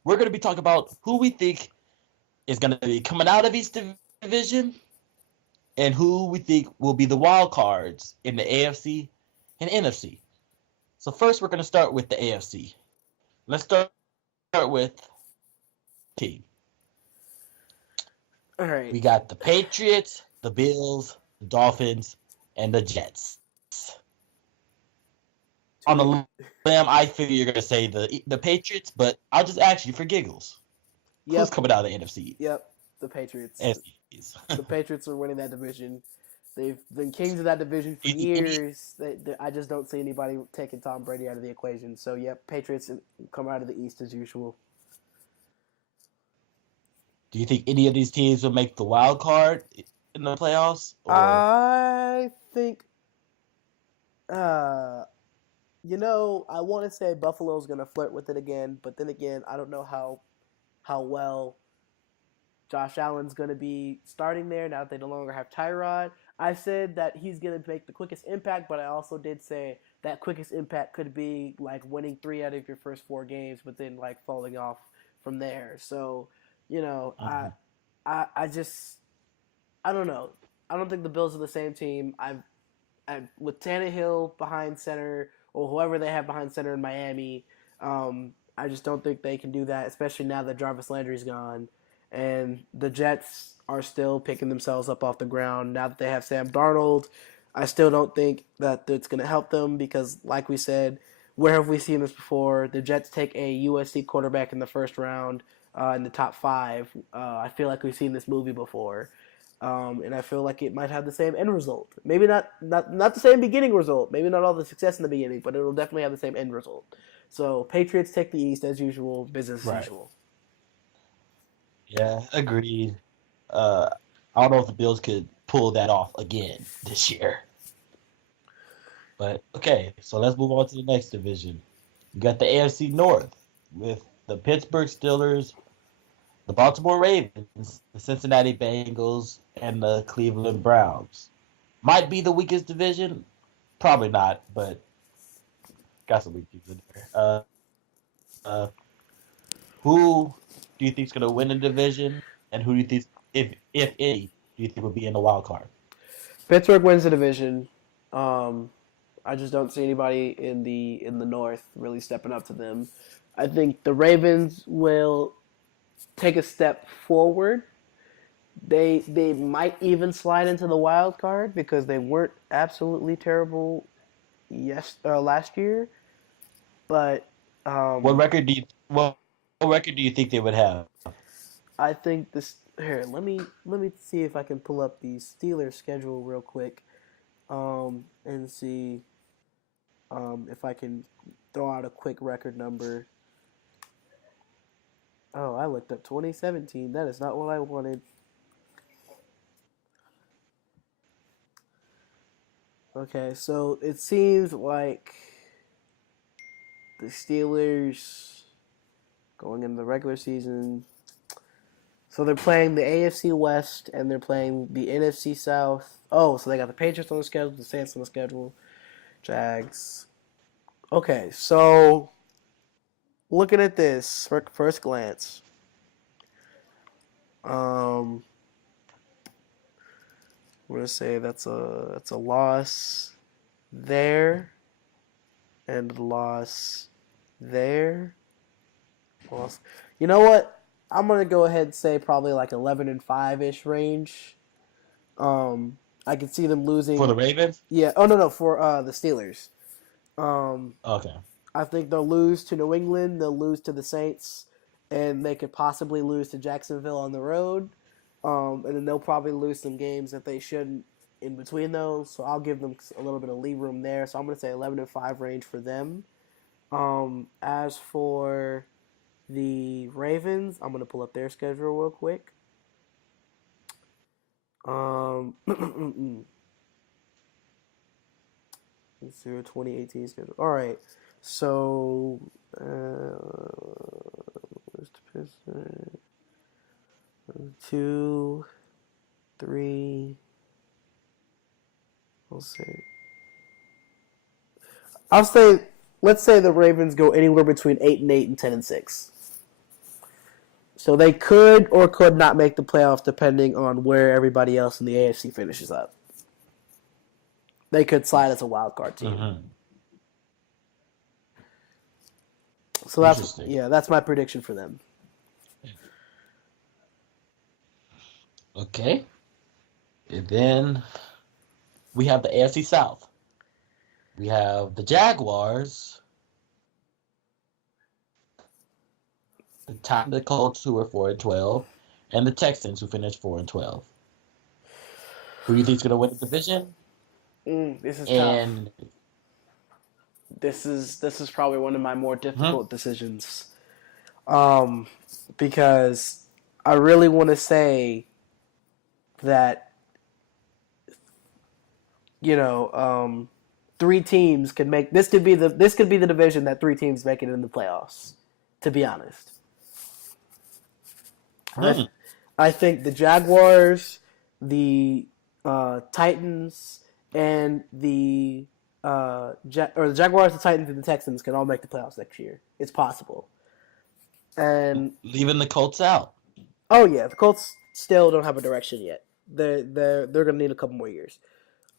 we're going to be talking about who we think is going to be coming out of each division and who we think will be the wild cards in the AFC and NFC. So first, we're going to start with the AFC. Let's start with team. all right. We got the Patriots, the Bills, the Dolphins, and the Jets. On the limb, I figure you're gonna say the Patriots, but I'll just ask you for giggles. Yep. Who's coming out of the NFC? Yep. The Patriots. NFC. The Patriots are winning that division. They've been kings of that division for years. I just don't see anybody taking Tom Brady out of the equation. So, yep, Patriots come out of the East as usual. Do you think any of these teams will make the wild card in the playoffs? Or? I think, I want to say Buffalo's going to flirt with it again, but then again, I don't know how well Josh Allen's going to be starting there now that they no longer have Tyrod. I said that he's going to make the quickest impact, but I also did say that quickest impact could be like winning 3 out of your first 4 games, but then like falling off from there. So, I just I don't know. I don't think the Bills are the same team. With Tannehill behind center or whoever they have behind center in Miami. I just don't think they can do that, especially now that Jarvis Landry's gone. And the Jets are still picking themselves up off the ground now that they have Sam Darnold. I still don't think that it's going to help them because, like we said, where have we seen this before? The Jets take a USC quarterback in the first round in the top 5. I feel like we've seen this movie before. And I feel like it might have the same end result. Maybe not the same beginning result. Maybe not all the success in the beginning, but it'll definitely have the same end result. So Patriots take the East as usual, business as usual. Yeah, agreed. I don't know if the Bills could pull that off again this year. But okay, so let's move on to the next division. We got the AFC North with the Pittsburgh Steelers, the Baltimore Ravens, the Cincinnati Bengals, and the Cleveland Browns. Might be the weakest division. Probably not, but got some weak teams in there. Who do you think is going to win the division, and who do you think, if any, do you think will be in the wild card? Pittsburgh wins the division. I just don't see anybody in the North really stepping up to them. I think the Ravens will take a step forward They might even slide into the wild card because they weren't absolutely terrible last year, but What um, record do you what record do you think they would have? I think this here. Let me see if I can pull up the Steelers schedule real quick, and see if I can throw out a quick record number. Oh, I looked up 2017. That is not what I wanted. Okay, so it seems like the Steelers going into the regular season. So they're playing the AFC West and they're playing the NFC South. Oh, so they got the Patriots on the schedule, the Saints on the schedule, Jags. Okay, so looking at this first glance, um, we're gonna say that's a loss there and a loss there. Loss. You know what? I'm gonna go ahead and say probably like 11-5 ish range. I could see them For the losing. Ravens? Yeah. Oh no, for the Steelers. Um, Okay. I think they'll lose to New England. They'll lose to the Saints, and they could possibly lose to Jacksonville on the road. And then they'll probably lose some games that they shouldn't in between those. So I'll give them a little bit of leave room there. So I'm going to say 11-5 range for them. As for the Ravens, I'm going to pull up their schedule real quick. Let's see, 2018 schedule. All right. So, where's the Pistons? 2, 3. We'll see. I'll say, let's say the Ravens go anywhere between 8-8 and 10-6. So they could or could not make the playoffs depending on where everybody else in the AFC finishes up. They could slide as a wild card team. Mm-hmm. So that's my prediction for them. Okay. And then we have the AFC South. We have the Jaguars, the Colts who are 4-12, and the Texans who finished 4-12. Who do you think is going to win the division? This is tough. And This is probably one of my more mhm. difficult decisions, because I really want to say that three teams could make this could be the division that three teams make it in the playoffs. To be honest, I Hmm. I think the Jaguars, the Titans, and the Jaguars, the Titans, and the Texans can all make the playoffs next year. It's possible. And Leaving the Colts out. oh yeah, the Colts still don't have a direction yet. They're gonna need a couple more years.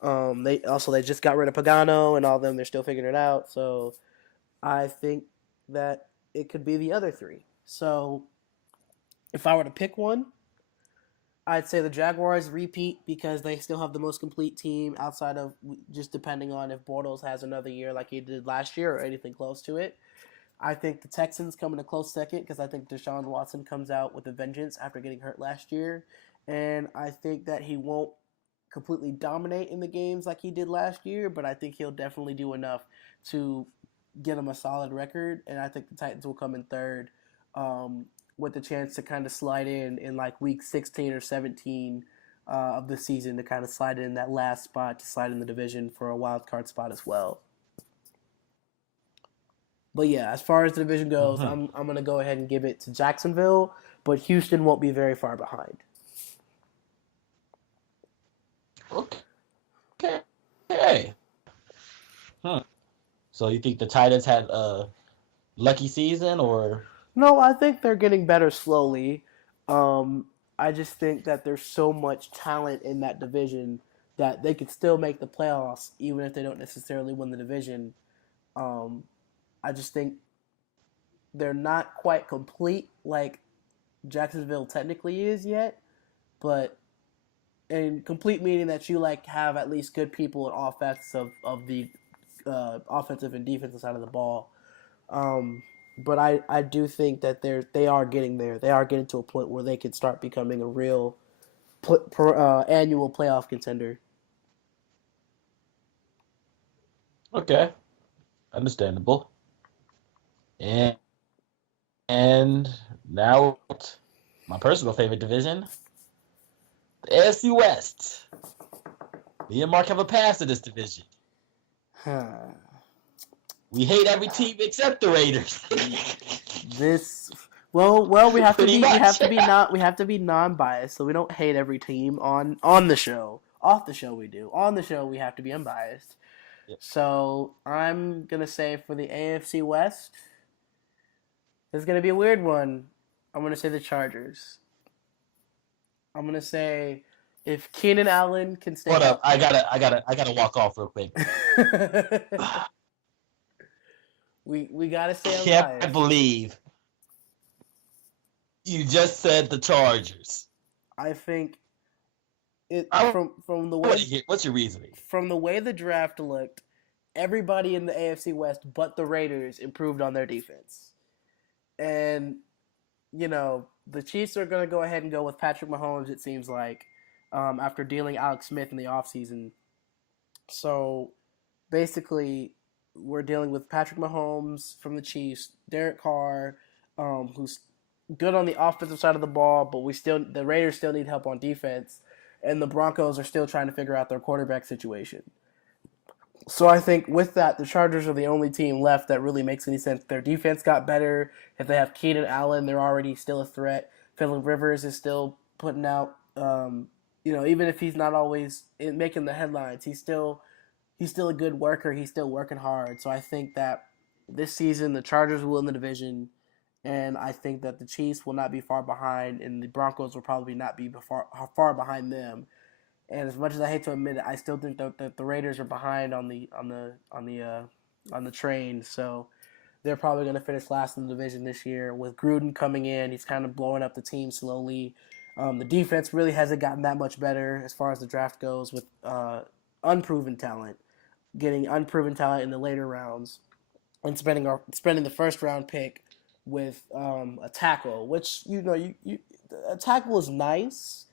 They just got rid of Pagano and all of them. They're still figuring it out. So I think that it could be the other three. So if I were to pick one, I'd say the Jaguars repeat because they still have the most complete team outside of just depending on if Bortles has another year like he did last year or anything close to it. I think the Texans come in a close second because I think Deshaun Watson comes out with a vengeance after getting hurt last year. And I think that he won't completely dominate in the games like he did last year, but I think he'll definitely do enough to get him a solid record. And I think the Titans will come in third, with the chance to kind of slide in like week 16 or 17 of the season to kind of slide in that last spot to slide in the division for a wild card spot as well. But yeah, as far as the division goes, Mm-hmm. I'm gonna go ahead and give it to Jacksonville, but Houston won't be very far behind. Okay. Okay. Hmm. So you think the Titans had a lucky season, or? No, I think they're getting better slowly. Um, I just think that there's so much talent in that division that they could still make the playoffs even if they don't necessarily win the division. Um, I just think they're not quite complete like Jacksonville technically is yet, but and complete meaning that you like have at least good people in all facets of the offensive and defensive side of the ball. But I do think that they are getting there. They are getting to a point where they can start becoming a real annual playoff contender. Okay, understandable. And and now my personal favorite division, the AFC West. Me and Mark have a pass to this division. Huh. We hate every team except the Raiders. This well we have to Pretty be much. we have to be non-biased, so we don't hate every team on the show. Off the show we do. On the show we have to be unbiased. Yep. So I'm gonna say for the AFC West, it's gonna be a weird one. I'm gonna say the Chargers. I'm gonna say if Keenan Allen can stay Hold up, healthy. I gotta walk off real quick. we gotta stay Can't unbiased. believe you just said the Chargers. I think it I from the want way to hear what's your reasoning? from the way the draft looked, everybody in the AFC West but the Raiders improved on their defense. And, the Chiefs are going to go ahead and go with Patrick Mahomes, it seems like, after dealing Alex Smith in the offseason. So basically, we're dealing with Patrick Mahomes from the Chiefs, Derek Carr, who's good on the offensive side of the ball, but the Raiders still need help on defense, and the Broncos are still trying to figure out their quarterback situation. So I think with that, the Chargers are the only team left that really makes any sense. Their defense got better. If they have Keenan Allen, they're already still a threat. Phillip Rivers is still putting out, even if he's not always making the headlines, he's still a good worker. He's still working hard. So I think that this season the Chargers will win the division, and I think that the Chiefs will not be far behind, and the Broncos will probably not be far behind them. And as much as I hate to admit it, I still think that the Raiders are behind on the train. So they're probably going to finish last in the division this year. With Gruden coming in, he's kind of blowing up the team slowly. The defense really hasn't gotten that much better as far as the draft goes, with unproven talent, getting unproven talent in the later rounds, and spending the first round pick with a tackle, which a tackle is nice,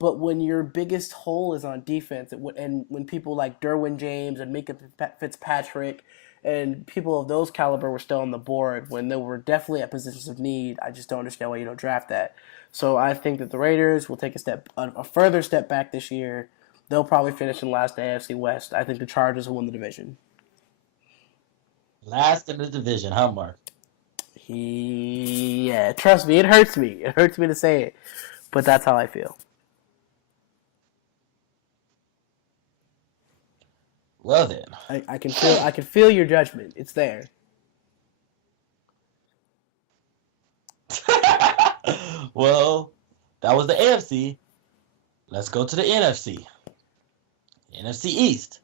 but when your biggest hole is on defense, and when people like Derwin James and Mika Fitzpatrick and people of those caliber were still on the board when they were definitely at positions of need, I just don't understand why you don't draft that. So I think that the Raiders will take a further step back this year. They'll probably finish in last in the AFC West. I think the Chargers will win the division. Last in the division, huh, Mark? Yeah, trust me, it hurts me. It hurts me to say it, but that's how I feel. Well then. I can feel your judgment. It's there. Well, that was the AFC. Let's go to the NFC. NFC East.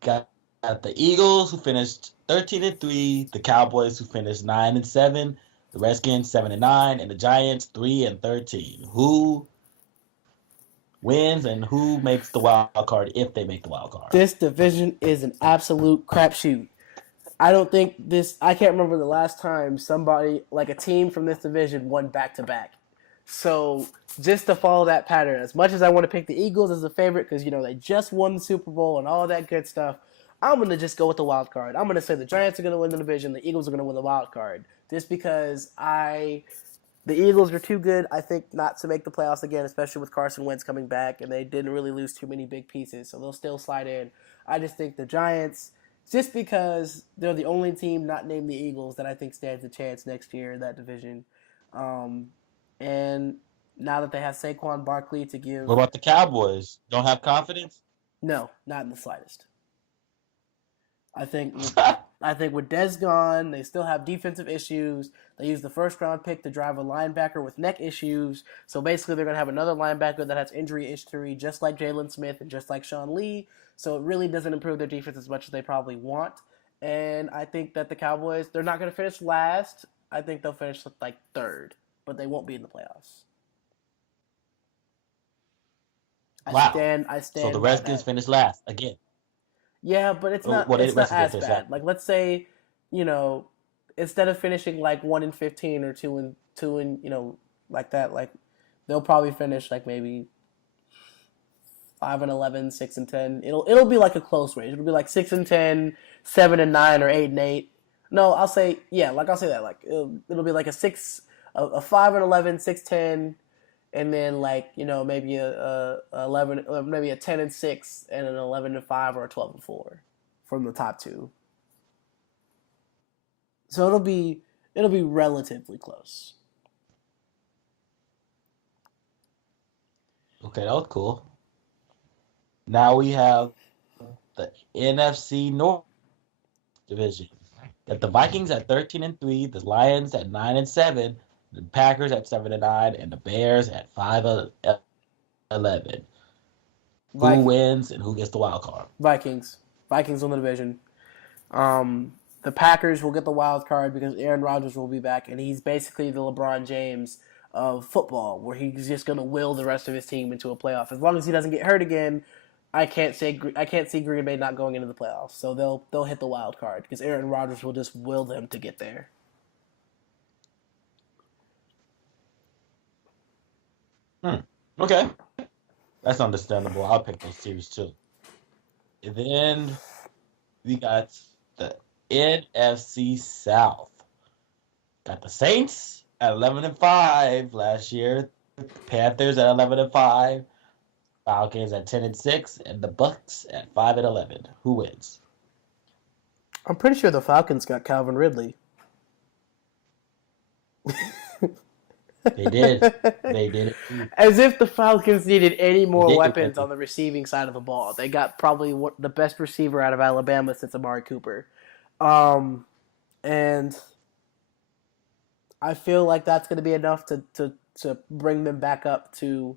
Got the Eagles, who finished 13-3, the Cowboys, who finished 9-7, the Redskins 7-9, and the Giants 3-13. Who wins and who makes the wild card if they make the wild card? This division is an absolute crapshoot. I can't remember the last time somebody, like a team from this division, won back to back. So just to follow that pattern, as much as I want to pick the Eagles as a favorite because they just won the Super Bowl and all that good stuff, I'm gonna just go with the wild card. I'm gonna say the Giants are gonna win the division, the Eagles are gonna win the wild card, just because the Eagles are too good, I think, not to make the playoffs again, especially with Carson Wentz coming back, and they didn't really lose too many big pieces, so they'll still slide in. I just think the Giants, just because they're the only team not named the Eagles that I think stands a chance next year in that division. And now that they have Saquon Barkley to give, What about the Cowboys? Don't have confidence? no, not in the slightest. I think with Dez gone, they still have defensive issues. They used the first round pick to drive a linebacker with neck issues. So basically, they're going to have another linebacker that has injury history, just like Jalen Smith and just like Sean Lee. So it really doesn't improve their defense as much as they probably want. And I think that the Cowboys, they're not going to finish last. I think they'll finish like third, but they won't be in the playoffs. Wow. I So the stand by Redskins that. finished last again. Yeah, but Well, the it's not Redskins as finished last. bad. Like let's say, you know, instead of finishing like 1-15 or 2-2 like that, like they'll probably finish like maybe 5-11, 6-10. It'll be like a close range. It'll be like 6-10, 7-9, or 8-8. No, I'll say yeah, like I'll say that. Like it'll be like a 5-11, 6-10, and then like maybe a 11, maybe a 10-6, and an 11-5 or a 12-4 from the top two. So it'll be relatively close. Okay, that was cool. Now we have the NFC North division. Got the Vikings at 13-3, the Lions at 9-7, the Packers at 7-9, and the Bears at 5-11. Who Vikings, wins and who gets the wild card? Vikings, Vikings win the division. The Packers will get the wild card because Aaron Rodgers will be back, and he's basically the LeBron James of football, where he's just going to will the rest of his team into a playoff. As long as he doesn't get hurt again, I can't see Green Bay not going into the playoffs. So they'll hit the wild card because Aaron Rodgers will just will them to get there. Okay, that's understandable. I'll pick those teams too. And then we got the NFC South. Got the Saints at 11-5 last year. Panthers at 11-5. Falcons at 10-6, and the Bucks at 5-11. Who wins? I'm pretty sure the Falcons got Calvin Ridley. They did. They did it. As if the Falcons needed any more They weapons did. on the receiving side of the ball. They got probably the best receiver out of Alabama since Amari Cooper. And I feel like that's going to be enough to bring them back up to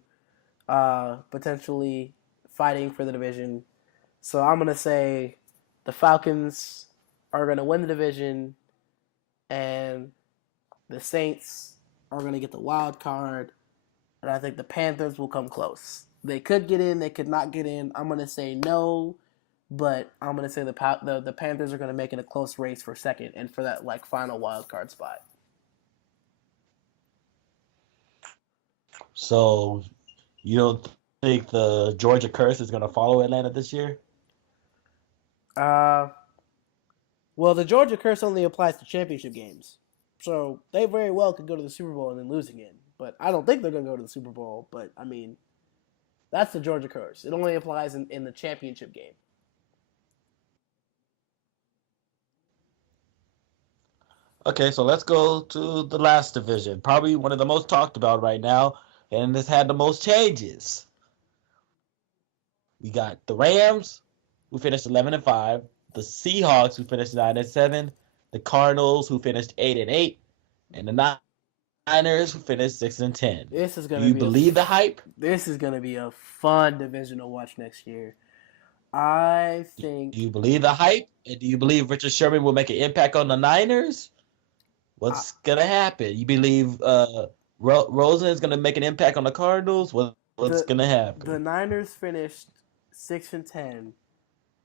potentially fighting for the division. So I'm going to say the Falcons are going to win the division, and the Saints are going to get the wild card, and I think the Panthers will come close. They could get in, they could not get in. I'm going to say no, but I'm going to say the Panthers are going to make it a close race for second and for that like final wild card spot. So, you don't think the Georgia curse is going to follow Atlanta this year? Well, the Georgia curse only applies to championship games. So they very well could go to the Super Bowl and then lose again. But I don't think they're going to go to the Super Bowl. But, I mean, that's the Georgia curse. It only applies in the championship game. Okay, so let's go to the last division. Probably one of the most talked about right now, and has had the most changes. We got the Rams, who finished 11-5, the Seahawks, who finished 9-7, the Cardinals, who finished 8-8, and the Niners, who finished 6-10. This is Do gonna you be believe the hype? This is gonna be a fun division to watch next year. I Do think you believe the hype? And do you believe Richard Sherman will make an impact on the Niners? I, What's gonna happen? You believe Rosen is gonna make an impact on the Cardinals? What's the gonna the happen? Niners finished 6-10,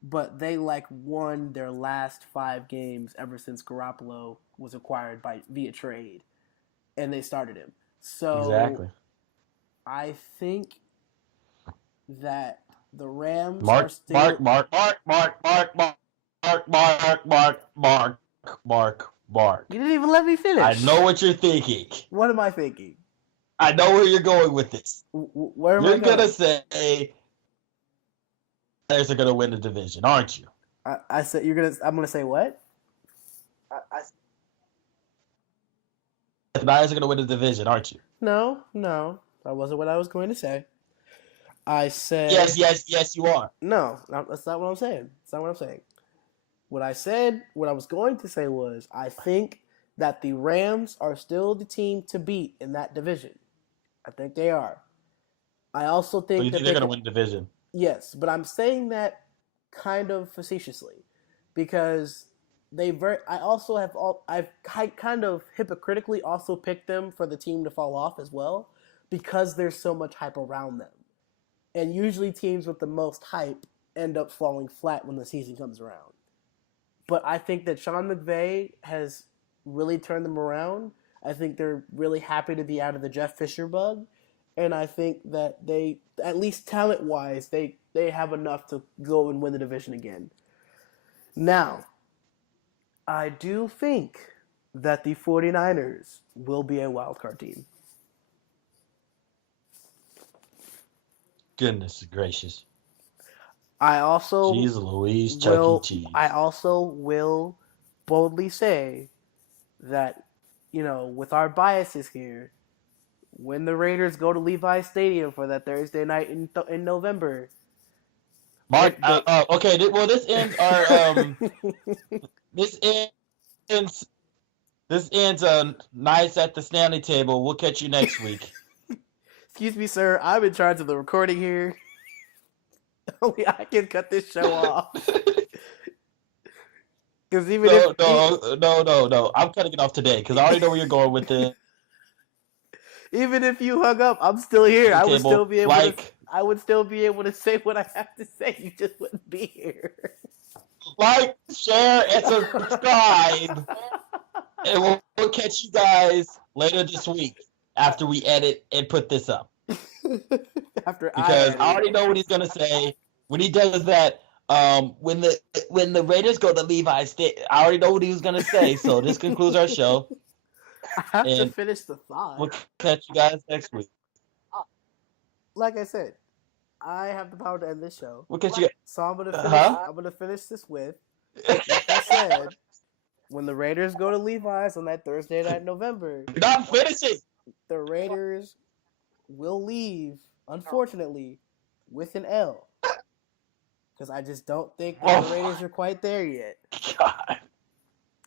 but they like won their last 5 games ever since Garoppolo was acquired by via trade, and they started him. So Exactly. I think that the Rams are Mark, still. Mark, Mark, Mark, Mark, Mark, Mark, Mark, Mark, Mark, Mark, Mark, Mark. You didn't even let me I finish. know what you're thinking. What am I thinking? I know where you're going with this. Where am I You're going? gonna say Bears are gonna win the division, aren't you? I said you're gonna. I'm gonna say what? The Bears are gonna win the division, aren't you? No, that wasn't what I was going to say. I said Yes, yes, yes, you are. no. That's not what I'm saying. That's not what I'm saying. What I was going to say was, I think that the Rams are still the team to beat in that division. I think they are. I also So think you that think they're gonna win the division? yes, but I'm saying that kind of facetiously because I've kind of hypocritically also picked them for the team to fall off as well because there's so much hype around them. And usually teams with the most hype end up falling flat when the season comes around. But I think that Sean McVay has really turned them around. I think they're really happy to be out of the Jeff Fisher bug. And I think that they, at least talent wise, they have enough to go and win the division again. Now, I do think that the 49ers will be a wild card team. Goodness gracious. I also Jeez Louise, Chuck E. will Cheese. I also will boldly say that, with our biases here, when the Raiders go to Levi's Stadium for that Thursday night in November, Mark, okay. Well, this ends our this ends nice at the Stanley Table. We'll catch you next week. Excuse me, sir. I'm in charge of the recording here. Only I can cut this show off. Because No. I'm cutting it off today because I already know where you're going with this. Even if you hung up, I'm still here. I would still be able to say what I have to say. You just wouldn't be here. Like, share, and subscribe. And we'll catch you guys later this week after we edit and put this up. Because I already know what he's gonna say when he does that. When the Raiders go to Levi's State, I already know what he was gonna say. So this concludes our show. I have to finish the thought. We'll catch you guys next week. Like I said, I have the power to end this show. We'll catch you. So I'm gonna finish this with, like I said, when the Raiders go to Levi's on that Thursday night in November. You're not finishing. The Raiders will leave, unfortunately, with an L. Because I just don't think that the Raiders are quite there yet. God.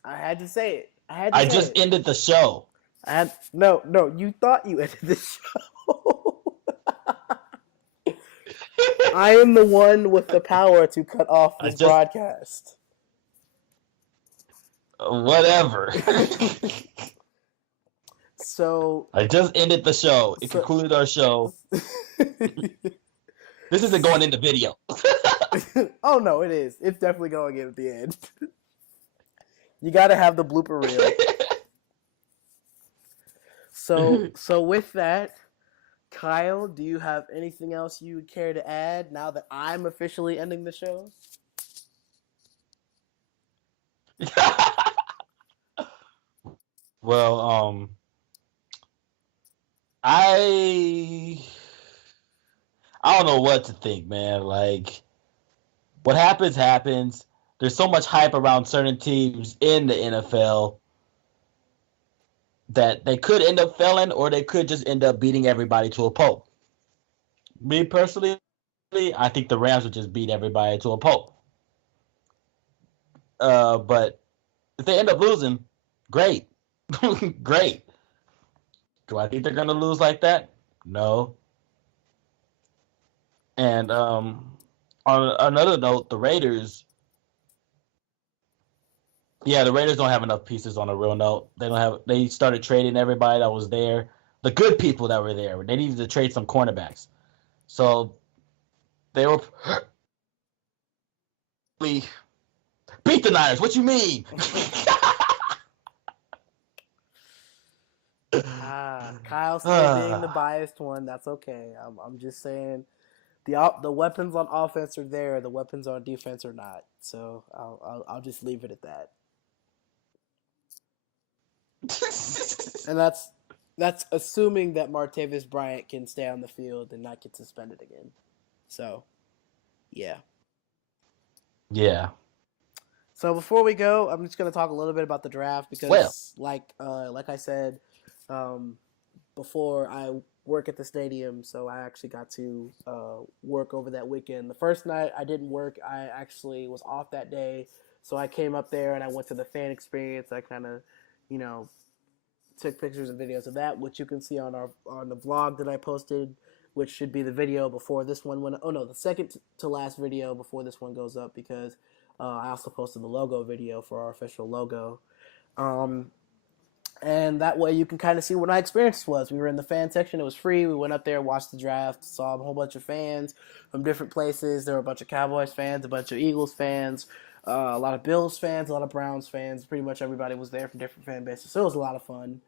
I had to say it. I just ended the show. No, you thought you ended the show. I am the one with the power to cut off this broadcast. Whatever. So I just ended the show. It concluded our show. This isn't going into video. Oh no, it is. It's definitely going in at the end. You gotta have the blooper reel. So with that, Kyle, do you have anything else you would care to add now that I'm officially ending the show? Well, I don't know what to think, man. Like, what happens. There's so much hype around certain teams in the NFL that they could end up failing or they could just end up beating everybody to a pulp. Me personally, I think the Rams would just beat everybody to a pulp. But if they end up losing, great. Great. Do I think they're going to lose like that? No. And on another note, the Raiders don't have enough pieces on a real note. They started trading everybody that was there. The good people that were there. They needed to trade some cornerbacks. So they were beat the Niners. What you mean? Kyle still being the biased one. That's okay. I'm just saying the weapons on offense are there. The weapons on defense are not. So I'll just leave it at that. And that's assuming that Martavis Bryant can stay on the field and not get suspended again. So, yeah. Yeah. So before we go, I'm just going to talk a little bit about the draft because, like I said, before I work at the stadium, so I actually got to work over that weekend. The first night I didn't work. I actually was off that day, so I came up there and I went to the fan experience. I kind of, took pictures and videos of that, which you can see on the vlog that I posted, which should be the video before this one went. Oh no, the second to last video before this one goes up because I also posted the logo video for our official logo. And that way you can kind of see what my experience was. We were in the fan section. It was free. We went up there, watched the draft, saw a whole bunch of fans from different places. There were a bunch of Cowboys fans, a bunch of Eagles fans, a lot of Bills fans, a lot of Browns fans. Pretty much everybody was there from different fan bases. So it was a lot of fun.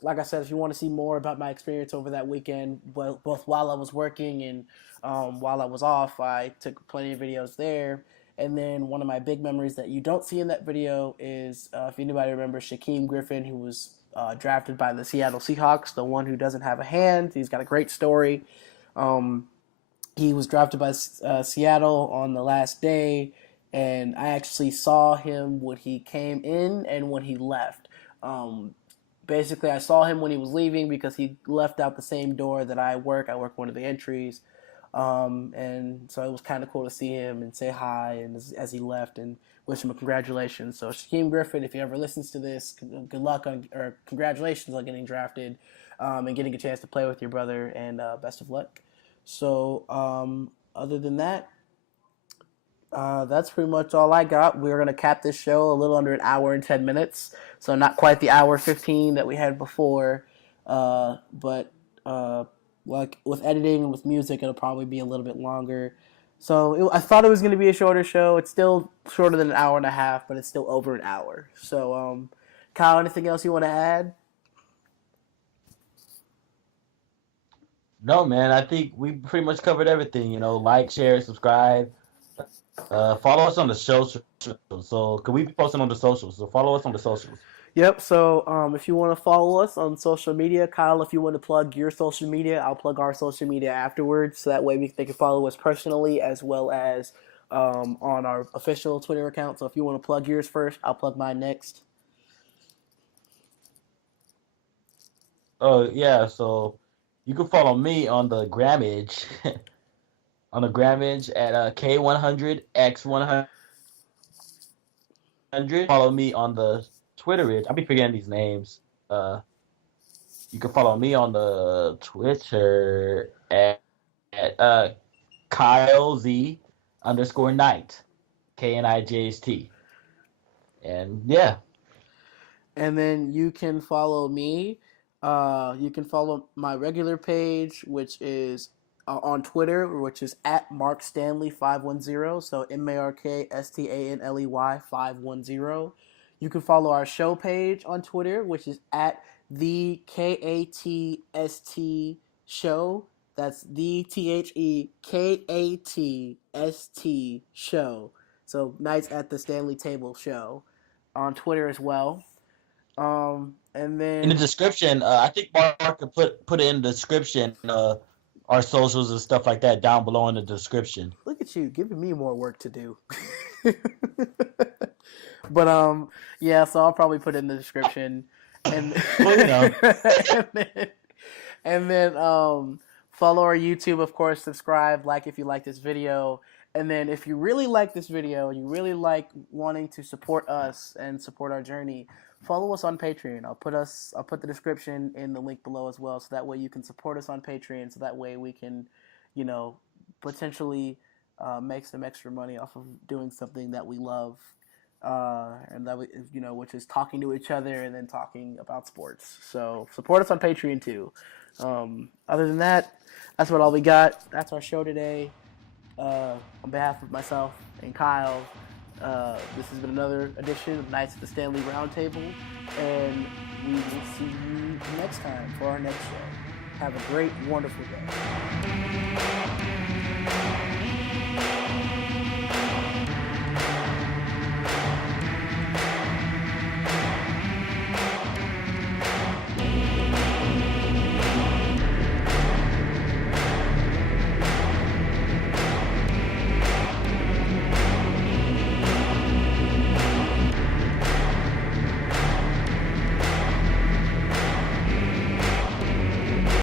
Like I said, if you want to see more about my experience over that weekend, both while I was working and while I was off, I took plenty of videos there. And then one of my big memories that you don't see in that video is if anybody remembers Shaquem Griffin, who was drafted by the Seattle Seahawks, the one who doesn't have a hand. He's got a great story. He was drafted by Seattle on the last day, and I actually saw him when he came in and when he left. Basically, I saw him when he was leaving because he left out the same door that I work. I work one of the entries. And so it was kind of cool to see him and say hi and as he left and wish him a congratulations. So Shaquem Griffin, if he ever listens to this, good luck or congratulations on getting drafted and getting a chance to play with your brother, and best of luck. So other than that, that's pretty much all I got. We're going to cap this show a little under an hour and 10 minutes. So not quite the hour 15 that we had before. But like with editing and with music, it'll probably be a little bit longer. So I thought it was going to be a shorter show. It's still shorter than an hour and a half, but it's still over an hour. So, Kyle, anything else you want to add? No, man, I think we pretty much covered everything. Like, share, subscribe. Follow us on the socials. So, could we be posting on the socials? So, follow us on the socials. Yep. So if you want to follow us on social media, Kyle, if you want to plug your social media, I'll plug our social media afterwards. So that way they can follow us personally as well as on our official Twitter account. So if you want to plug yours first, I'll plug mine next. Oh, yeah. So, you can follow me on the Grammage. On the Grammage at K100X100. Follow me on the Twitter. I'll be forgetting these names. You can follow me on the Twitter at Kyle Z _Knight. KNIJST. And yeah. And then you can follow me. You can follow my regular page, which is on Twitter, which is at MarkStanley510. So MarkStanley 510. You can follow our show page on Twitter, which is at the KATST Show. That's the THEKATST Show. So nights at the Stanley Table Show on Twitter as well. And then in the description, I think Mark could put it in the description, our socials and stuff like that down below in the description. Look at you giving me more work to do. But yeah, so I'll probably put it in the description, and and then follow our YouTube, of course. Subscribe, like if you like this video, and then if you really like this video, you really like wanting to support us and support our journey, follow us on Patreon. I'll put the description in the link below as well, so that way you can support us on Patreon. So that way we can, potentially make some extra money off of doing something that we love. And that which is talking to each other and then talking about sports. So support us on Patreon too. Other than that, that's what all we got. That's our show today. On behalf of myself and Kyle, this has been another edition of Nights at the Stanley Roundtable, and we will see you next time for our next show. Have a great, wonderful day.